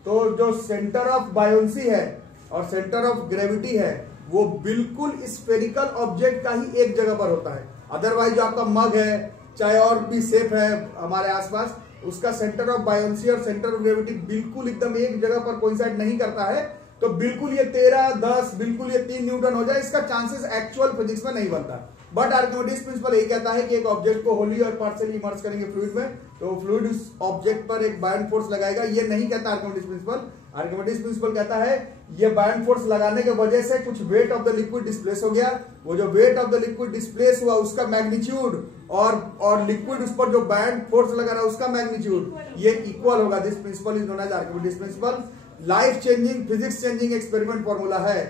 तो जो सेंटर ऑफ बायोंसी है और सेंटर ऑफ ग्रेविटी है वो बिल्कुल स्फेरिकल ऑब्जेक्ट का ही एक जगह पर होता है। अदरवाइज जो आपका मग है, चाहे और भी शेप है हमारे आसपास, उसका सेंटर ऑफ बायोंसी और सेंटर ऑफ ग्रेविटी बिल्कुल एकदम एक जगह पर कोइंसाइड नहीं करता है। तो बिल्कुल ये 13, 10, बिल्कुल ये 3 न्यूटन हो जाए, इसका चांसेस एक्चुअल फिजिक्स में नहीं बनता। बट आर्किमिडीज प्रिंसिपल यही कहता है कि एक ऑब्जेक्ट को होली और पार्शियली इमर्स करेंगे फ्लूइड में तो फ्लूइड उस ऑब्जेक्ट पर एक बायोंट फोर्स लगाएगा। ये नहीं कहता आर्किमिडीज प्रिंसिपल। आर्किमिडीज प्रिंसिपल कहता है ये बायोंट फोर्स लगाने के वजह से कुछ weight of the liquid displace हो गया। वो जो weight of the liquid displace हुआ उसका मैग्नीट्यूड और लिक्विड उस पर जो बायोंट फोर्स लगा रहा है उसका मैग्नीट्यूड ये इक्वल होगा। This principle is known as Archimedes principle. Life changing, physics changing experiment formula है।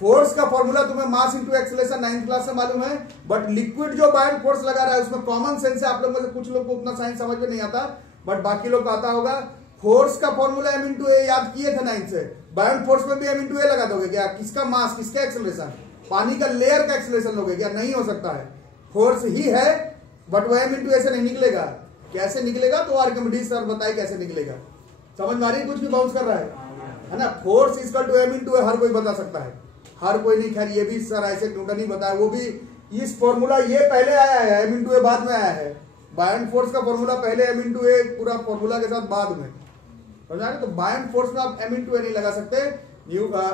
फोर्स का फॉर्मूला तुम्हें mass into acceleration 9th class से मालूम है, बट लिक्विड जो बायोंट फोर्स लगा रहा है उसमें कॉमन सेंस है। आप लोग में से कुछ लोग को उतना साइंस समझ में नहीं आता, बट बाकी लोग को आता होगा। फोर्स का फॉर्मूला m इंटू ए याद किए थे 9th से। बायोंट फोर्स में भी m इंटू ए लगा दोगे क्या? किसका मास, किसका एक्सेलरेशन? पानी का लेयर का एक्सेलरेशन लोगे क्या? नहीं हो सकता है। फोर्स ही है बट वो m इंटू ए से नहीं निकलेगा। कैसे निकलेगा तो आर्किमिडीज सर बताए कैसे निकलेगा। समझ में आ रही है? कुछ भी बाउंस कर रहा है ना। Force equal to m into a हर कोई बता सकता है, हर कोई नहीं। खैर ये भी सर ऐसे न्यूटन ही बताया, वो भी इस फॉर्मूला ये पहले आया है, m इंटू ए बाद में आया है। बायोंट फोर्स का फॉर्मूला पहले, m इंटू ए पूरा फॉर्मूला के साथ बाद में। समझा रहे? तो बायोंट फोर्स में आप m इंटू ए नहीं लगा सकते।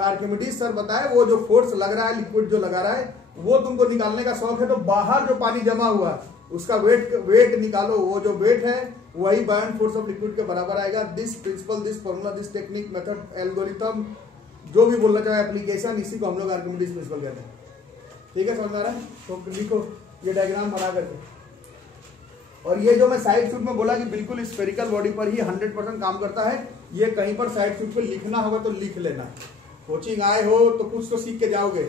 आर्किमिडीज सर बताए वो जो फोर्स लग रहा है, लिक्विड जो लगा रहा है, वो तुमको निकालने का शौक है तो बाहर जो पानी जमा हुआ उसका वेट निकालो। वो जो वेट है वही बायोंट फोर्स ऑफ लिक्विड के बराबर आएगा। This principle, this formula, this technique, method, algorithm, जो भी बोलना चाहे एप्लीकेशन, इसी को हम लोग आर्किमिडीज प्रिंसिपल कहते हैं। ठीक है, समझ में आ रहा है? तो लिखो ये डायग्राम बना करके। और ये जो मैं साइड शूट में बोला कि बिल्कुल स्फेरिकल बॉडी पर ही 100% काम करता है, ये कहीं पर साइड शूट पे लिखना होगा तो लिख लेना। कोचिंग आए हो तो कुछ तो सीख के जाओगे,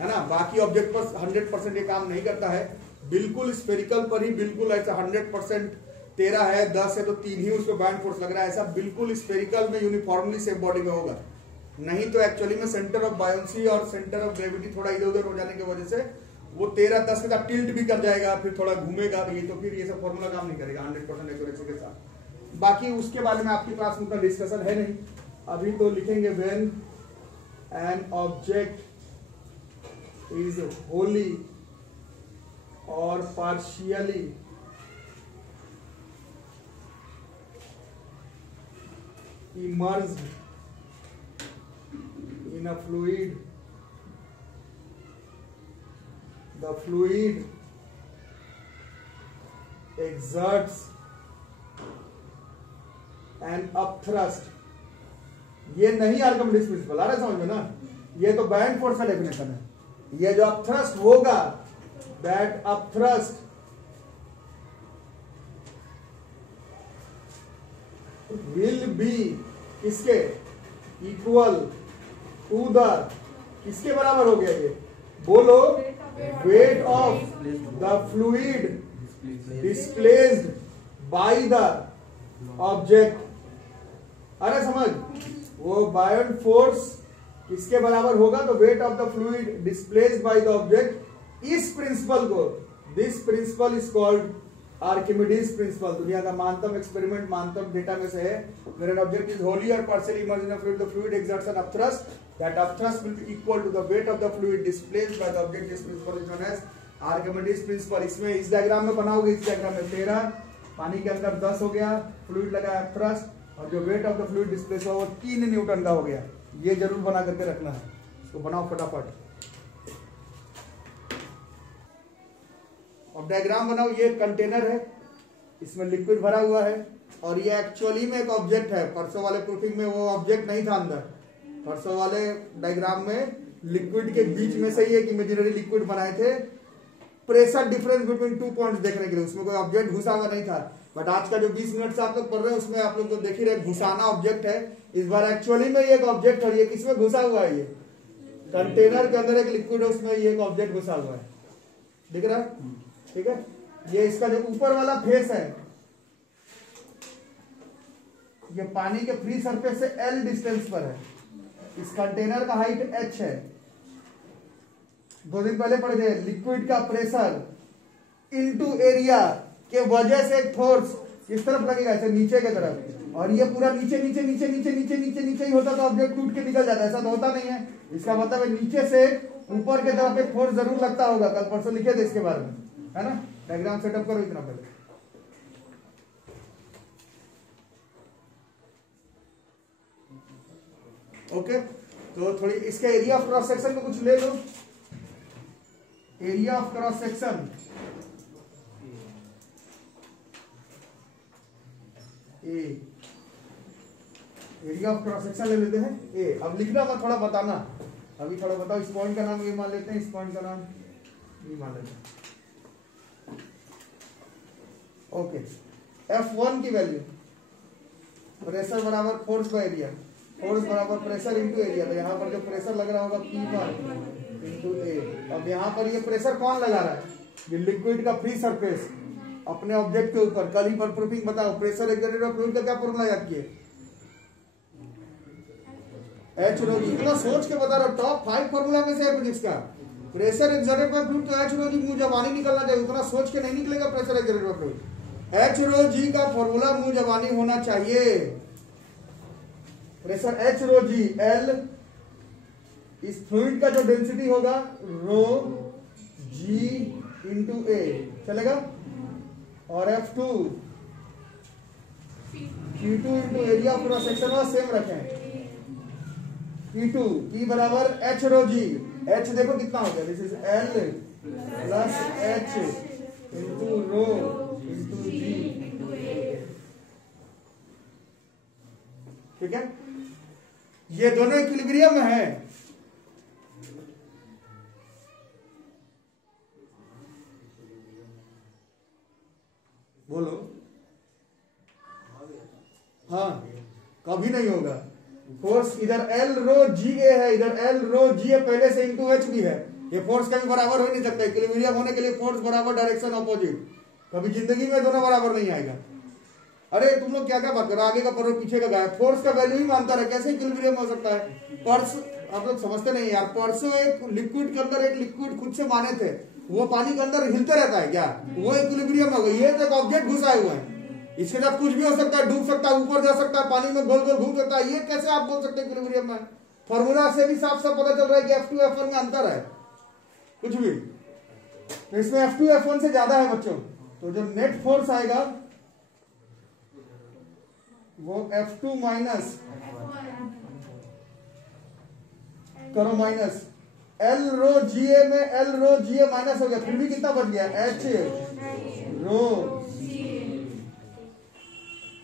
है ना। बाकी ऑब्जेक्ट पर 100% ये काम नहीं करता है। बिल्कुल स्फेरिकल पर ही बिल्कुल ऐसा 100%, 13 है 10 है तो 3 ही उस पर बायोंट फोर्स लग रहा है, ऐसा बिल्कुल स्फेरिकल में यूनिफॉर्मली सेम बॉडी में होगा। नहीं तो एक्चुअली में सेंटर ऑफ बायोंसी और सेंटर ऑफ ग्रेविटी थोड़ा इधर उधर हो जाने की वजह से वो 13, 10 के साथ टिल्ट भी कर जाएगा, फिर थोड़ा घूमेगा भी, तो फिर ये सब फॉर्मूला काम नहीं करेगा 100% एक्यूरेसी के साथ। बाकी उसके बारे में आपकी क्लास में उतना डिस्कशन है नहीं, अभी तो लिखेंगे when an object is Holi और partially immersed in a fluid, the fluid exerts an upthrust। ये नहीं आर्किमिडीज प्रिंसिपल, आ रहा है समझ में ना। ये तो बायोंट फोर्स का डेफिनेशन है। ये जो अपथ्रस्ट होगा, दैट अपथ्रस्ट विल बी किसके इक्वल टू द, किसके बराबर हो गया ये बोलो, weight of the fluid displaced by the object. अरे समझ, वो बायोंट फोर्स किसके बराबर होगा? तो weight of the fluid displaced by the object. इस प्रिंसिपल को, this principle is called Archimedes principal. दुनिया का महानतम एक्सपेरिमेंट, महानतम डेटा में से है। When an object is wholly or partially immersed in a fluid, the fluid exerts an upthrust. That upthrust will be equal to the weight of the fluid displaced by the object. This principle is known as Archimedes principal. इसमें इस diagram में बनाओगे, इस diagram में 13, पानी के अंदर 10 हो गया, फ्लूइड लगा थ्रस्ट, और जो weight of the fluid displace हुआ वो 3 न्यूटन का हो गया। ये जरूर बना करके रखना है, इसको बनाओ फटाफट। अब डायग्राम बनाओ। ये कंटेनर है, इसमें लिक्विड भरा हुआ है, और ये एक्चुअली में एक ऑब्जेक्ट है। परसों वाले प्रूफिंग में वो ऑब्जेक्ट नहीं था अंदर। परसों वाले डायग्राम में लिक्विड के बीच में से ही एक इमेजिनरी लिक्विड बनाए थे, प्रेशर डिफरेंस बिटवीन 2 पॉइंट्स देखने के लिए। उसमें कोई ऑब्जेक्ट घुसा हुआ नहीं था। बट आज का जो 20 मिनट से आप लोग पढ़ रहे हैं उसमें आप लोग तो देख ही रहे, घुसाना ऑब्जेक्ट है। इस बार एक्चुअली में ये एक ऑब्जेक्ट है। ये किसमें घुसा हुआ है? ये कंटेनर के अंदर एक लिक्विड है, उसमें ये एक ऑब्जेक्ट घुसा हुआ है। दिख रहा है? ठीक है। ये इसका जो ऊपर वाला फेस है, ये पानी के फ्री सरफेस से L डिस्टेंस पर है। इस कंटेनर का हाइट h है। 2 दिन पहले पढ़े थे, लिक्विड का प्रेशर इनटू एरिया के वजह से एक फोर्स किस तरफ लगेगा? ऐसे नीचे की तरफ। और ये पूरा नीचे नीचे नीचे नीचे नीचे नीचे नीचे ही होता तो ऑब्जेक्ट टूट के निकल जाता है। ऐसा तो होता नहीं है। इसका मतलब है नीचे से ऊपर की तरफ एक फोर्स जरूर लगता होगा। कल परसों लिखे थे इसके बारे में, है ना? डायग्राम सेटअप करो इतना पहले। ओके, तो थोड़ी इसके एरिया ऑफ क्रॉस सेक्शन में कुछ ले लो। Area of cross section a, area of cross section ले लेते हैं ए। अब लिखना मत, थोड़ा बताना। अभी थोड़ा बताओ। इस पॉइंट का नाम ये मान लेते हैं, इस पॉइंट का नाम ये मान लेते हैं। ओके, F1 की वैल्यू, प्रेशर बराबर फोर्स बाय एरिया, फोर्स बराबर प्रेशर इनटू एरिया। तो यहाँ पर जो प्रेशर लग रहा होगा P पर इनटू A। अब यहाँ पर ये प्रेशर कौन लगा रहा है? ये लिक्विड का फ्री सरफेस अपने ऑब्जेक्ट के ऊपर। कल ही पर प्रूफिंग बताओ, प्रेशर एक्सर्टेड ऑन फ्लूइड का क्या फॉर्मूला याद किए? H rho g। इतना सोच के बता रहा हूं, टॉप 5 फॉर्मूला में से है फिजिक्स का। प्रेशर एक्सर्टेड बाय फ्लूइड तो H rho g मुंह जबानी निकलना चाहिए। उतना सोच के नहीं निकलेगा pressure exerted by fluid. H rho g का फॉर्मूला मुंह जबानी होना चाहिए। Pressure H rho g, L इस फ्लूइड का जो डेंसिटी होगा रो g इंटू A, चलेगा? और F2 P2 into area of cross section वाला सेम रखें। P2 P बराबर H rho g। H देखो कितना हो गया? This is L plus H into rho into G। ठीक है, ये दोनों इक्विलिब्रियम में है। बोलो। हाँ, कभी नहीं होगा। फोर्स इधर L रो G A है, इधर L रो G A पहले से इंटू H भी है। ये फोर्स कभी बराबर हो नहीं सकता। इक्विलिब्रियम होने के लिए फोर्स बराबर, डायरेक्शन ऑपोजिट। कभी जिंदगी में दोनों बराबर नहीं आएगा। अरे तुम लोग क्या क्या बात करो, आगे का पढ़ो पीछे का गायब। फोर्स का वैल्यू ही मानता रहे, कैसे इक्विलिब्रियम हो सकता है? पर्स आप लोग समझते नहीं यार। परसों एक लिक्विड के अंदर एक लिक्विड खुद से माने थे, वो पानी के अंदर हिलते रहता है क्या? वो इक्विलिब्रियम हो गया। ये तो एक ऑब्जेक्ट घुसाए हुए हैं, इसके साथ कुछ भी हो सकता है, डूब सकता है, ऊपर जा सकता है, पानी में गोल गोल घूम सकता है। ये कैसे आप बोल सकते हैं इक्विलिब्रियम में? फॉर्मूला से भी साफ साफ पता चल रहा है कि F2 F1 में अंतर है कुछ भी। तो इसमें F2 F1 से ज्यादा है बच्चों। तो जो नेट फोर्स आएगा वो F2 माइनस करो माइनस L रो GA में L रो GA माइनस हो गया, फिर भी कितना बच गया? H रो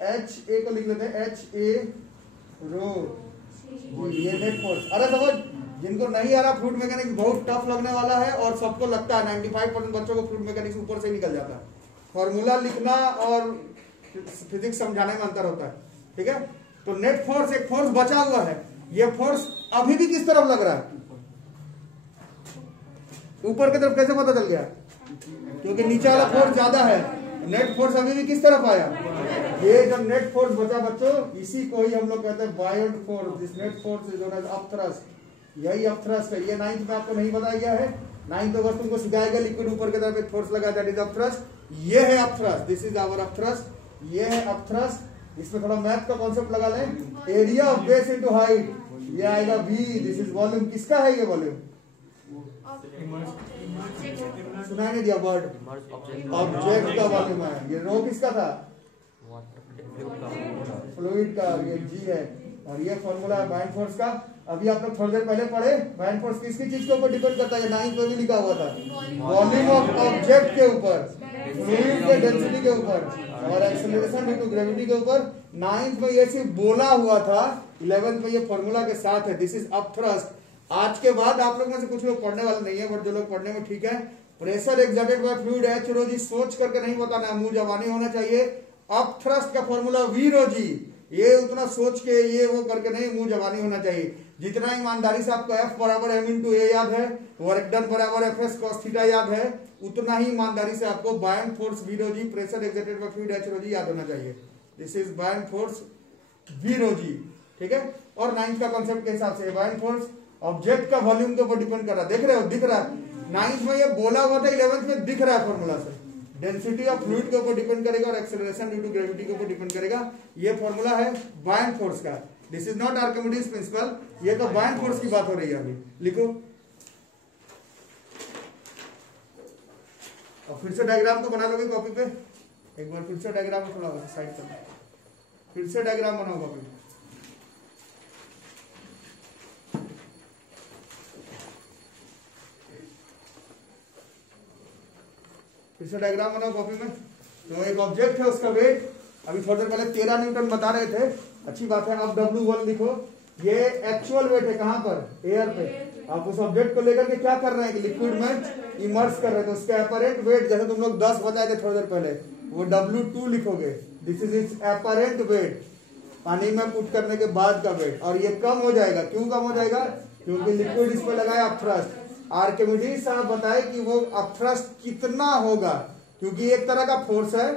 H A को लिख लेते हैं H A रो। ये नेट फोर्स। अरे समझ, जिनको नहीं आ रहा फ्लूइड मैकेनिक्स बहुत टफ लगने वाला है, और सबको लगता है 95% बच्चों को फ्लूइड मैकेनिक्स ऊपर से निकल जाता है। फॉर्मूला लिखना और फिजिक्स समझाने में अंतर होता है। ठीक है, तो नेट फोर्स, एक फोर्स बचा हुआ है। ये फोर्स अभी भी किस तरफ लग रहा है? ऊपर की तरफ। कैसे पता चल गया? क्योंकि नीचे वाला फोर्स ज्यादा है, नेट फोर्स अभी भी किस तरफ आया, ये जब नेट फोर्स बचा बच्चों, इसी को ही हम लोग कहते हैं buoyant force. This net force is known as upthrust, यही अपथ्रस्ट है। ये 9th में आपको नहीं बताया गया है, 9th तो बस तुमको सिखाएगा लिक्विड ऊपर की तरफ एक फोर्स लगा, दैट इज अपथ्रस्ट। ये है upthrust, this is our upthrust, ये है अपथ्रस्ट। इसमें थोड़ा मैथ का कॉन्सेप्ट लगा लें, area of base into height, ये आएगा V, दिस इज वॉल्यूम। किसका है ये वॉल्यूम, सुनाई नहीं दिया वर्ड, ऑब्जेक्ट का वॉल्यूम है। ये रो किसका था, फ्लूइड का, ये G है। और ये फॉर्मूला है बाइंड फोर्स का। अभी आप लोग थोड़ी देर पहले पढ़े, बाइंड फोर्स किसकी चीज के ऊपर डिपेंड करता है, 9th में भी लिखा हुआ था, वॉल्यूम ऑफ ऑब्जेक्ट के ऊपर, फ्लूइड के डेंसिटी के ऊपर और एक्सेलरेशन ड्यू टू ग्रेविटी के ऊपर। 9th में ये सिर्फ बोला हुआ था, 11th में ये फॉर्मूला के साथ है, दिस इज अपथ्रस्ट। आज के बाद आप लोग में से कुछ लोग पढ़ने वाले नहीं है, बट जो लोग पढ़ने में ठीक है, pressure exerted by fluid h rho g, सोच करके नहीं बताना, मुंह जबानी होना चाहिए। अपथ्रस्ट का फॉर्मूला V रो जी, ये उतना सोच के ये वो करके नहीं, मुंह जबानी होना चाहिए। जितना ईमानदारी से आपको F बराबर M इंटू A याद है, वर्क डन बराबर FS cos थीटा याद है, उतना ही ईमानदारी से आपको buoyant force V rho g, pressure exerted by fluid h rho g याद होना चाहिए। This is buoyant force V rho g, ठीक है। और 9th का कॉन्सेप्ट के हिसाब से बायोंड फोर्स ऑब्जेक्ट का वॉल्यूम के ऊपर डिपेंड कर रहा है, देख रहे हो, दिख रहा है। 9th में ये बोला हुआ था, 11th में दिख रहा है फॉर्मूला से। डेंसिटी ऑफ फ्लूइड के ऊपर डिपेंड करेगा और एक्सेलरेशन ड्यू टू ग्रेविटी के ऊपर डिपेंड करेगा। ये फॉर्मूला है बायोंड फोर्स का। This is not Archimedes principal, ये तो बायोंड फोर्स की बात हो रही है। अभी लिखो और फिर से डायग्राम तो बना लोगे कॉपी पे, एक बार फिर से डायग्राम थोड़ा साइड कर, फिर से डायग्राम बनाओ कॉपी पे। फिर से डायग्राम बनाओ कॉपी में। तो एक ऑब्जेक्ट है, उसका वेट अभी थोड़ी देर पहले 13 न्यूटन बता रहे थे, अच्छी बात है। अब W1 लिखो, ये एक्चुअल वेट है कहां पर, एयर पे। आप उस ऑब्जेक्ट को लेकर के क्या कर रहे हैं कि लिक्विड में इमर्स कर रहे थे, उसका अपरेंट वेट जैसे तुम लोग 10 बताए थे थोड़ी देर पहले, वो W2 लिखोगे। This is it's apparent wait, पानी में पुट करने के बाद का वेट। और ये कम हो जाएगा, क्यों कम हो जाएगा, क्योंकि लिक्विड इस पर लगाया अपथ्रस्ट। आर्किमिडीज साहब बताए कि वो अपथ्रस्ट कितना होगा, क्योंकि एक तरह का फोर्स है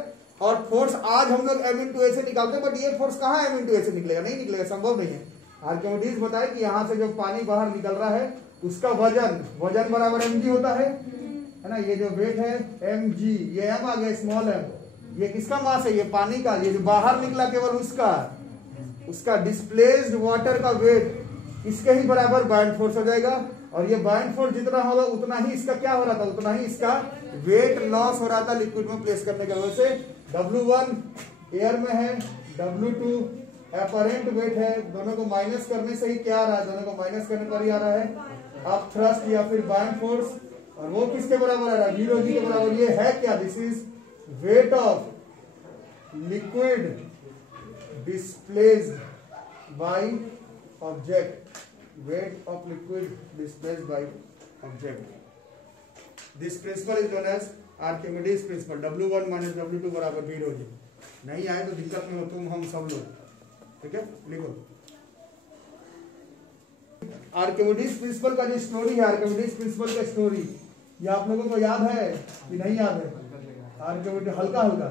और फोर्स आज हम लोग M इंटू A से निकालते हैं, बट ये फोर्स कहाँ M इंटू A से निकलेगा, नहीं निकलेगा, संभव नहीं है। आर्किमिडीज बताए कि यहाँ से जो पानी बाहर निकल रहा है उसका वजन बराबर mg होता है ना। ये जो वेट है mg, ये m आ गया स्मॉल m, ये किसका मास है, ये पानी का। ये जो बाहर निकला केवल उसका डिस्प्लेस्ड वाटर का वेट इसके ही बराबर बायोंड फोर्स हो जाएगा। और ये बायोंड फोर्स जितना होगा उतना ही इसका क्या हो रहा था, उतना ही इसका वेट लॉस हो रहा था लिक्विड में प्लेस करने की वजह से। W1 एयर में है, W2 अपरेंट वेट है, दोनों को माइनस करने से ही क्या आ रहा है, दोनों को माइनस करने पर ही आ रहा है अपथ्रस्ट या फिर बायोंड फोर्स। और वो किसके बराबर आ रहा है, V रो जी के बराबर। ये है क्या, this is weight of liquid displaced by object, weight of liquid displaced by object. This principle is known as Archimedes principle. W1 minus W2 बराबर V रो जी। नहीं आए तो दिक्कत में हो तुम हम सब लोग, ठीक है। लिखो आर्किमिडीज प्रिंसिपल का जो स्टोरी है, आर्किमिडीज प्रिंसिपल का स्टोरी, ये आप लोगों को याद है कि नहीं याद है। आर्किमिडीज हल्का हल्का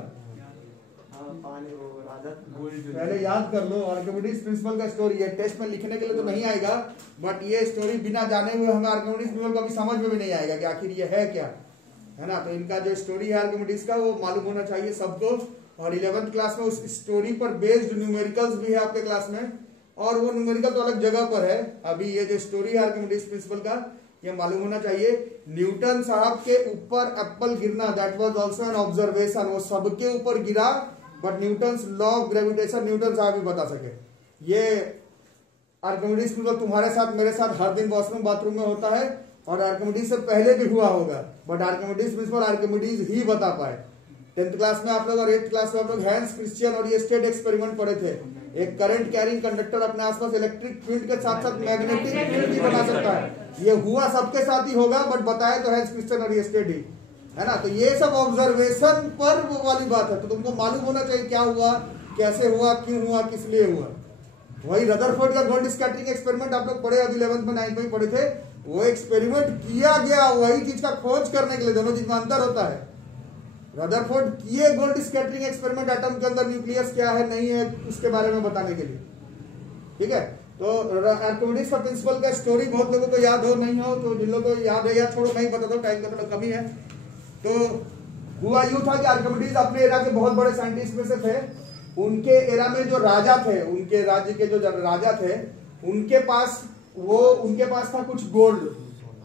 पहले याद कर लो। आर्किमिडीज प्रिंसिपल का स्टोरी है, टेस्ट में लिखने के लिए तो नहीं आएगा, बट ये स्टोरी बिना जाने हुए हमें आर्किमिडीज प्रिंसिपल का भी समझ में भी नहीं आएगा कि आखिर ये है क्या, है ना। तो इनका जो स्टोरी है आर्किमिडीज का वो मालूम होना चाहिए सबको। और 11th क्लास में उस स्टोरी पर बेस्ड न्यूमेरिकल्स भी है आपके क्लास में, और वो न्यूमेरिकल तो अलग जगह पर है। अभी ये जो स्टोरी है आर्किमिडीज प्रिंसिपल का, ये मालूम होना चाहिए। न्यूटन साहब के ऊपर एप्पल गिरना, that was also an observation, वो सबके ऊपर गिरा, but Newton's law of gravitation Newton साहब भी बता सके। ये आर्किमिडीज प्रिंसिपल तुम्हारे साथ मेरे साथ हर दिन वॉशरूम बाथरूम में होता है, और आर्किमिडीज से पहले भी हुआ होगा, बट आर्किमिडीज प्रिंसिपल आर्किमिडीज ही बता पाए। 10th क्लास में आप लोग और 8th क्लास में आप लोग हैंस क्रिश्चियन और ये स्टेट एक्सपेरिमेंट पढ़े थे। एक करंट कैरिंग कंडक्टर अपने आसपास इलेक्ट्रिक फील्ड के साथ साथ मैग्नेटिक फील्ड भी बना सकता है। ये हुआ सबके साथ ही होगा, बट बताया तो हैंस क्रिश्चियन और ये स्टेट ही, है ना। तो ये सब ऑब्जर्वेशन पर वाली बात है, तो तुमको मालूम होना चाहिए क्या हुआ, कैसे हुआ, क्यों हुआ, किस लिए हुआ। वही रदरफोर्ड का गोल्ड स्कैटरिंग एक्सपेरिमेंट आप लोग पढ़े, अभी 11th में 9th में पढ़े थे, वो एक्सपेरिमेंट किया गया वही चीज का खोज करने के लिए, दोनों चीज में अंतर होता है। रदरफोर्ड किए गोल्ड स्कैटरिंग एक्सपेरिमेंट एटम के अंदर न्यूक्लियस क्या है नहीं है उसके बारे में बताने के लिए, ठीक है। तो आर्किमिडीज का प्रिंसिपल का स्टोरी बहुत लोगों को याद हो नहीं हो, तो जिन लोगों को याद है या छोड़ो मैं ही बता दूं, टाइम का थोड़ा कमी है। तो हुआ यूं था कि आर्किमिडीज अपने एरा के बहुत बड़े साइंटिस्ट में से थे। उनके एरा में जो राजा थे, उनके राज्य के जो राजा थे, उनके पास था कुछ गोल्ड,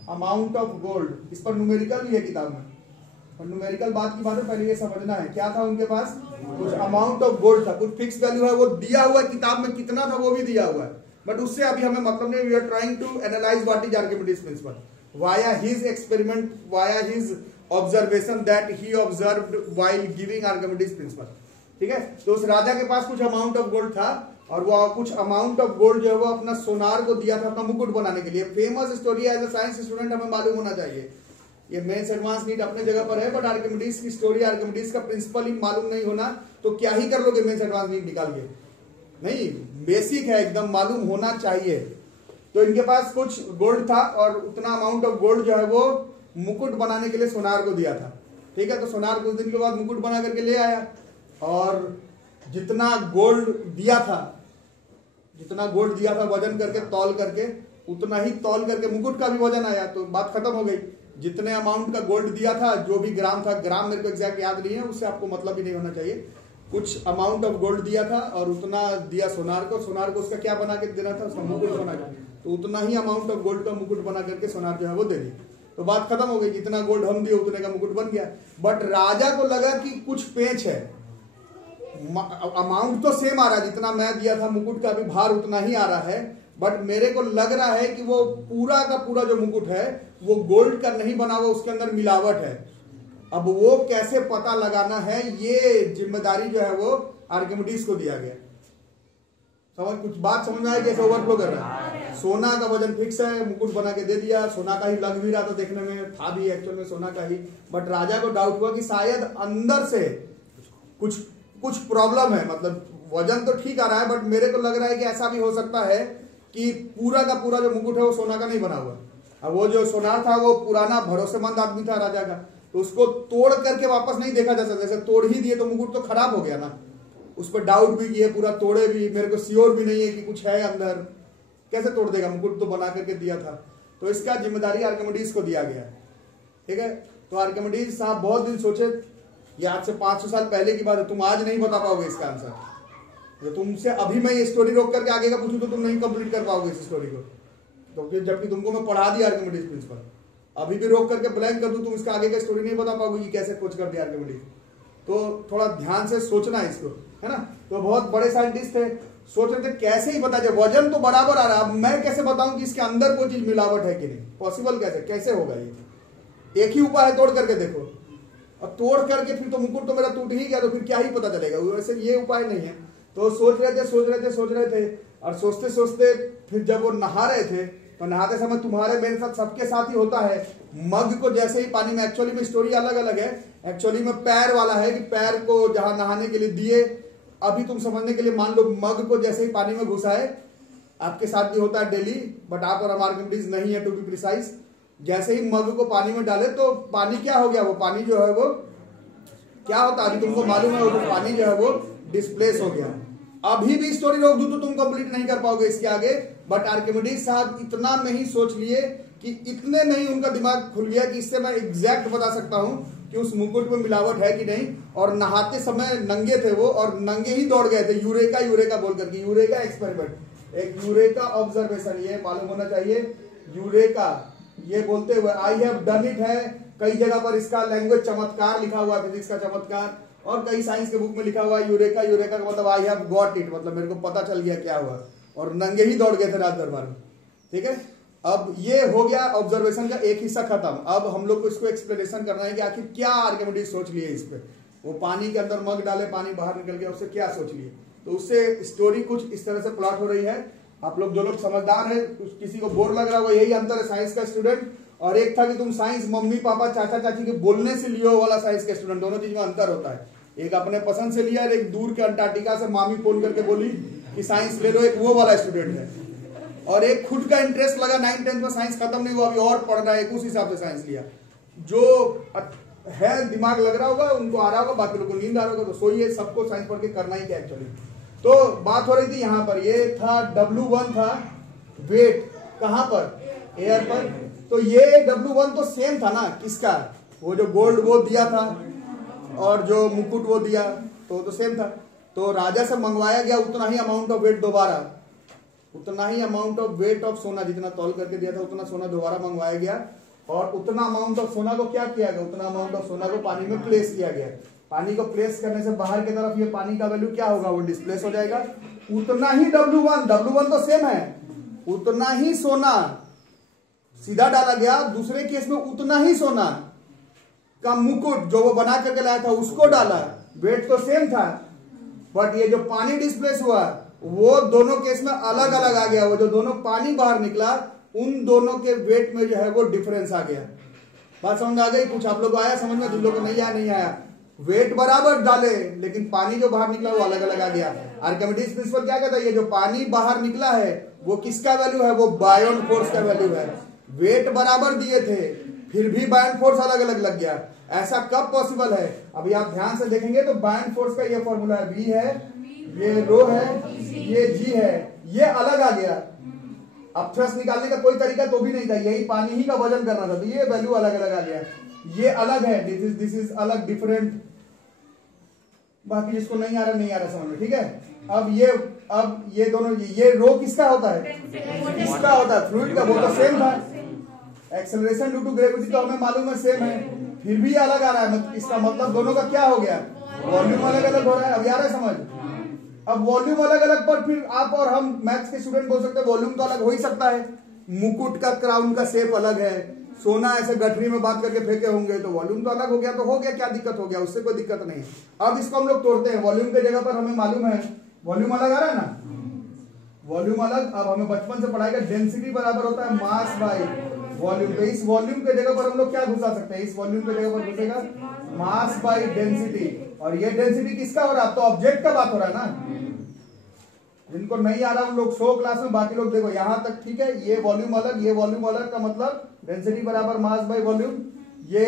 अमाउंट ऑफ गोल्ड। इस पर न्यूमेरिकल भी है किताब में, और न्यूमेरिकल बात की बात है, पहले ये समझना है क्या था उनके पास। कुछ अमाउंट ऑफ गोल्ड था, कुछ फिक्स वैल्यू है, वो दिया हुआ किताब में, कितना था वो भी दिया हुआ है, बट उससे अभी हमें मतलब नहीं। We are trying to analyse what is Archimedes principle via his experiment, via his observation that he observed while giving Archimedes principle, ठीक है। तो उस राजा के पास कुछ अमाउंट ऑफ गोल्ड था, और वो कुछ अमाउंट ऑफ गोल्ड जो है वो अपना सोनार को दिया था अपना मुकुट बनाने के लिए। Famous story as a science student हमें मालूम होना चाहिए। ये मेंस एडवांस नीट अपने जगह पर है, बट आर्किमिडीज की स्टोरी, आर्किमिडीज का प्रिंसिपल ही मालूम नहीं होना तो क्या ही कर लोगे मेंस एडवांस नीट निकाल के, नहीं, बेसिक है एकदम, मालूम होना चाहिए। तो इनके पास कुछ गोल्ड था, और उतना अमाउंट ऑफ गोल्ड जो है वो मुकुट बनाने के लिए सोनार को दिया था, ठीक है। तो सोनार कुछ दिन के बाद मुकुट बना करके ले आया, और जितना गोल्ड दिया था वजन करके तौल करके, उतना ही तौल करके मुकुट का भी वजन आया। तो बात खत्म हो गई। जितने अमाउंट का गोल्ड दिया था, जो भी ग्राम था, ग्राम मेरे को एग्जैक्ट याद नहीं है, उससे आपको मतलब भी नहीं होना चाहिए, कुछ अमाउंट ऑफ गोल्ड दिया था और उतना दिया सोनार को उसका क्या बना के देना था, उसका मुकुट बना के, तो उतना ही अमाउंट ऑफ गोल्ड का मुकुट बना करके सोनार जो है वो दे दी। तो बात खत्म हो गई, जितना गोल्ड हम दिए उतने का मुकुट बन गया। बट राजा को लगा कि कुछ पेच है, अमाउंट तो सेम आ रहा है, जितना मैं दिया था मुकुट का भी भार उतना ही आ रहा है, बट मेरे को लग रहा है कि वो पूरा का पूरा जो मुकुट है वो गोल्ड का नहीं बना हुआ, उसके अंदर मिलावट है। अब वो कैसे पता लगाना है, ये जिम्मेदारी जो है वो आर्किमिडीज को दिया गया। कुछ बात समझ में आई कैसे ओवरफ्लो कर रहा है। सोना का वजन फिक्स है, मुकुट बना के दे दिया, सोना का ही लग भी रहा था, देखने में था भी एक्चुअल में सोना का ही, बट राजा को डाउट हुआ कि शायद अंदर से कुछ प्रॉब्लम है, मतलब वजन तो ठीक आ रहा है, बट मेरे को लग रहा है कि ऐसा भी हो सकता है कि पूरा का पूरा जो मुकुट है वो सोना का नहीं बना हुआ। अब वो जो सोनार था वो पुराना भरोसेमंद आदमी था राजा का, तो उसको तोड़ करके वापस नहीं देखा जा सकता। जैसे तोड़ ही दिए तो मुकुट तो खराब हो गया ना, उस पर डाउट भी किए, पूरा तोड़े भी, मेरे को श्योर भी नहीं है कि कुछ है अंदर, कैसे तोड़ देगा, मुकुट तो बना करके दिया था। तो इसका जिम्मेदारी आर्किमिडीज को दिया गया, ठीक है। तो आर्किमिडीज साहब बहुत दिन सोचे, ये आज से 500 साल पहले की बात है, तुम आज नहीं बता पाओगे इसका आंसर। तो तुमसे अभी मैं ये स्टोरी रोक करके आगे का पूछूं तो तुम नहीं कंप्लीट कर पाओगे इस स्टोरी को, तो फिर जबकि तुमको मैं पढ़ा दिया आर्किमिडीज प्रिंसिपल, अभी भी रोक करके ब्लैंक कर दूं, तुम इसका आगे का स्टोरी नहीं बता पाओगे कि कैसे खोज कर दिया आर्किमिडीज। तो थोड़ा ध्यान से सोचना है इसको, है ना। तो बहुत बड़े साइंटिस्ट थे, सोच रहे थे कैसे ही बता जाए, वजन तो बराबर आ रहा है, अब मैं कैसे बताऊं कि इसके अंदर कोई चीज मिलावट है कि नहीं, पॉसिबल कैसे होगा ये। एक ही उपाय है, तोड़ करके देखो। अब तोड़ करके फिर तो मुकुट तो मेरा टूट ही गया, तो फिर क्या ही पता चलेगा, वैसे ये उपाय नहीं है। तो सोच रहे थे, और सोचते सोचते फिर जब वो नहा रहे थे, तो नहाते समय तुम्हारे मेरे साथ सबके साथ ही होता है, मग को जैसे ही पानी में, एक्चुअली में स्टोरी अलग अलग है, एक्चुअली में पैर वाला है कि पैर को जहां नहाने के लिए दिए, अभी तुम समझने के लिए मान लो मग को जैसे ही पानी में घुसाए, आपके साथ भी होता है डेली, बट आप और हम आर्किमिडीज नहीं है टू बी प्रिसाइज। जैसे ही मग को पानी में डाले तो पानी क्या हो गया, वो पानी जो है वो क्या होता है अभी तुमको मालूम है, वो पानी जो है वो डिस्प्लेस हो गया। अभी भी स्टोरी रोक दूं तो तुम कंप्लीट नहीं कर पाओगे इसके आगे, बट आर्किमिडीज साहब इतना में ही सोच लिए कि इतने में ही उनका दिमाग खुल गया कि इससे मैं एग्जैक्ट बता सकता हूं कि उस मुकुट में मिलावट है कि नहीं। और नहाते समय नंगे थे वो, और नंगे ही दौड़ गए थे, यूरेका बोल करके, यूरेका एक्सपेरिमेंट, एक यूरेका ऑब्जर्वेशन, ये मालूम होना चाहिए। यूरेका ये बोलते हुए आई हैव डन इट है, कई जगह पर इसका लैंग्वेज चमत्कार लिखा हुआ है, फिजिक्स का चमत्कार, और कई साइंस के बुक में लिखा हुआ है यूरेका का मतलब आई हैव गॉट इट, मतलब मेरे को पता चल गया क्या हुआ, और नंगे ही दौड़ गए थे राज दरबार में, ठीक है। अब ये हो गया ऑब्जर्वेशन का एक हिस्सा खत्म। अब हम लोग को इसको एक्सप्लेनेशन करना है कि आखिर क्या आर्किमिडीज सोच लिए इस पे, वो पानी के अंदर मग डाले, पानी बाहर निकल गया, उससे क्या सोच लिए। तो उससे स्टोरी कुछ इस तरह से प्लॉट हो रही है। आप लोग जो लोग समझदार है, किसी को बोर लग रहा होगा, यही अंतर है साइंस का स्टूडेंट और एक था कि तुम साइंस मम्मी पापा चाचा चाची के बोलने से लियो वाला साइंस के स्टूडेंट, दोनों चीज में अंतर होता है। एक अपने पसंद से लिया और एक दूर के अंटार्कटिका से मामी फोन करके बोली कि साइंस ले लो, एक वो वाला स्टूडेंट है। और एक खुद का इंटरेस्ट लगा 9th-10th में साइंस खत्म नहीं हुआ, अभी और पढ़ रहा है, उस हिसाब से साइंस लिया। जो है दिमाग लग रहा होगा उनको आ रहा होगा, बाकी लोगों को नींद आ रहा होगा, तो सोइए, सबको साइंस पढ़ के करना ही क्या एक्चुअली। तो बात हो रही थी यहाँ पर, ये था W1 था वेट, कहाँ पर, एयर पर। तो ये W1 तो सेम था ना, किसका, वो जो गोल्ड वो दिया था और जो मुकुट वो दिया, तो सेम था। तो राजा से मंगवाया गया उतना ही अमाउंट ऑफ वेट दोबारा, उतना ही अमाउंट ऑफ वेट ऑफ सोना, जितना तौल करके दिया था उतना सोना दोबारा मंगवाया गया, और उतना अमाउंट ऑफ सोना को क्या किया गया, उतना अमाउंट ऑफ सोना को पानी में प्लेस किया गया। पानी को प्लेस करने से बाहर की तरफ ये पानी का वैल्यू क्या होगा, वो डिस्प्लेस हो जाएगा। उतना ही W1 तो सेम है, उतना ही सोना सीधा डाला गया, दूसरे केस में उतना ही सोना का मुकुट जो वो बना करके लाया था उसको डाला, वेट तो सेम था, बट ये जो पानी डिस्प्लेस हुआ वो दोनों केस में अलग अलग आ गया। वो जो दोनों पानी बाहर निकला उन दोनों के वेट में जो है वो डिफरेंस आ गया। बात समझ आ गई? कुछ आप लोग को आया समझ में, जिन लोगों को नहीं आया, वेट बराबर डाले लेकिन पानी जो बाहर निकला वो अलग अलग आ गया। आर्किमिडीज प्रिंसिपल क्या कहता है, ये जो पानी बाहर निकला है वो किसका वैल्यू है, वो बायोन फोर्स का वैल्यू है। वेट बराबर दिए थे फिर भी बायोन फोर्स अलग अलग लग गया। ऐसा कब पॉसिबल है? अभी आप ध्यान से देखेंगे तो बायोन फोर्स का ये फॉर्मूला है, बी है, ये रो है, ये जी है, ये अलग आ गया। अब थ्रस्ट निकालने का कोई तरीका तो भी नहीं था, यही पानी ही का वजन करना था, तो ये वैल्यू अलग अलग आ गया। ये अलग है, दिस इज अलग, डिफरेंट। बाकी जिसको नहीं आ रहा समझ में, ठीक है। अब ये दोनों, ये रो किसका होता है, किसका होता है, फ्लूइड का, वो तो सेम था। एक्सेलरेशन ड्यू टू ग्रेविटी तो हमें मालूम है सेम है, फिर भी अलग आ रहा है। इसका मतलब दोनों का क्या हो गया, वॉल्यूम अलग अलग हो रहा है। अब आ रहा है समझ? अब वॉल्यूम अलग अलग पर फिर आप और हम मैथ्स के स्टूडेंट बोल सकते हैं वॉल्यूम तो अलग हो ही सकता है। मुकुट का क्राउन का शेप अलग है, सोना ऐसे गठरी में बात करके फेंके होंगे तो वॉल्यूम तो अलग हो गया, तो हो गया, क्या दिक्कत हो गया, उससे कोई दिक्कत नहीं। अब इसको हम लोग तोड़ते हैं, वॉल्यूम के जगह पर हमें मालूम है वॉल्यूम अलग आ रहा है ना, वॉल्यूम अलग। अब हमें बचपन से पढ़ाई का डेंसिटी बराबर होता है मास बाय वॉल्यूम। तो इस वॉल्यूम के जगह पर हम लोग क्या घुसा सकते हैं, इस वॉल्यूम के जगह पर घुसेगा मास बाय डेंसिटी। और ये डेंसिटी किसका हो रहा है, तो ऑब्जेक्ट का बात हो रहा है ना। जिनको नहीं आ रहा उन लोग 100 क्लास में, बाकी लोग देखो यहां तक ठीक है। ये वॉल्यूम अलग, ये वॉल्यूम अलग का मतलब डेंसिटी बराबर मास बाय वॉल्यूम। ये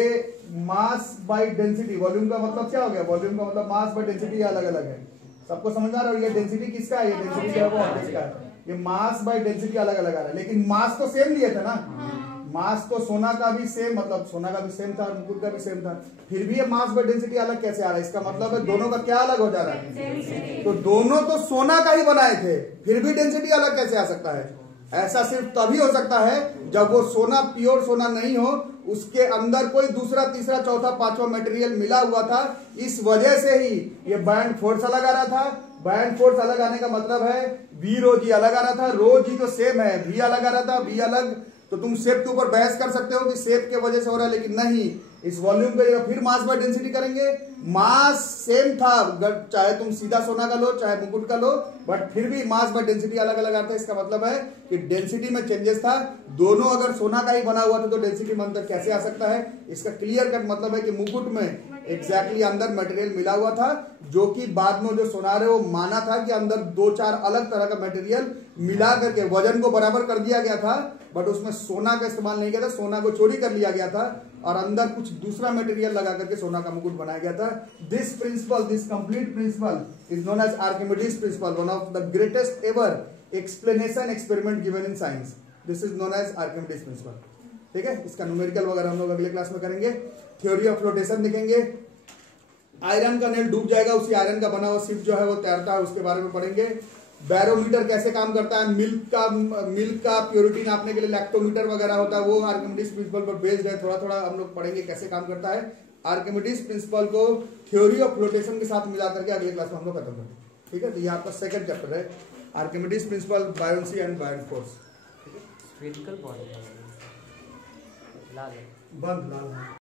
मास बाय डेंसिटी, वॉल्यूम का मतलब क्या हो गया, वॉल्यूम का मतलब मास बाय डेंसिटी अलग अलग है। सबको समझ आ रहा है? ये डेंसिटी किसका है, ये डेंसिटी जो है वो ऑब्जेक्ट का है। ये मास बाय डेंसिटी अलग अलग आ रहा है, लेकिन मास तो सेम लिए थे ना। मास तो सोना का भी सेम, मतलब सोना का भी सेम था, मुकुट का भी सेम था, फिर भी ये मास बाय डेंसिटी अलग कैसे आ रहा है? इसका मतलब है दोनों का क्या अलग हो जा रहा है, तो दोनों तो सोना का ही बनाए थे, फिर भी डेंसिटी अलग कैसे आ सकता है? ऐसा सिर्फ तभी हो सकता है जब वो सोना प्योर सोना नहीं हो, उसके अंदर कोई दूसरा तीसरा चौथा पांचवा मटेरियल मिला हुआ था। इस वजह से ही ये बैंड फोर्स अलग आ रहा था। बैंड फोर्स अलग आने का मतलब है वी रो जी अलग आ रहा था, रो जी तो सेम है, वी अलग आ रहा था, वी अलग। तो तुम शेप के ऊपर बहस कर सकते हो कि शेप के वजह से हो रहा है, लेकिन नहीं, इस वॉल्यूम पे फिर मास बाय डेंसिटी करेंगे, मास सेम था, चाहे तुम सीधा सोना का लो चाहे मुकुट का लो, बट फिर भी मास बाय डेंसिटी अलग अलग आता है। इसका मतलब है कि डेंसिटी में चेंजेस था। दोनों अगर सोना का ही बना हुआ था तो डेंसिटी में अंतर कैसे आ सकता है? इसका क्लियर कट मतलब है कि मुकुट में एग्जैक्टली अंदर मटेरियल मिला हुआ था, जो कि बाद में जो सोनार है वो माना था कि अंदर 2-4 अलग तरह का मटेरियल मिला करके वजन को बराबर कर दिया गया था, बट उसमें सोना का इस्तेमाल नहीं किया था, सोना को चोरी कर लिया गया था और अंदर कुछ दूसरा मटेरियल लगा करके सोना का मुकुट बनाया गया था। This principle, this complete principle is known as Archimedes principle, one of the greatest ever explanation experiment given in science. This is known as Archimedes principle. ठीक है, इसका न्यूमेरिकल वगैरह हम लोग अगले क्लास में करेंगे। थ्योरी ऑफ फ्लोटेशन देखेंगे। आयरन का नेल डूब जाएगा, उसी आयरन का बना हुआ शिप जो है वो तैरता है, उसके बारे में पढ़ेंगे। बैरोमीटर कैसे काम करता है, मिल्क का प्योरिटी नापने के लिए लैक्टोमीटर वगैरह होता है, वो आर्किमिडीज प्रिंसिपल पर बेस्ड है। थोड़ा थोड़ा हम लोग पढ़ेंगे कैसे काम करता है। आर्किमिडीज प्रिंसिपल को थ्योरी ऑफ फ्लोटेशन के साथ मिला करके अगले क्लास में हम लोग खत्म करेंगे। ठीक है, तो ये आपका सेकंड चैप्टर है, Archimedes principle, buoyancy and buoyant force. Spherical body लाल बंद लाल।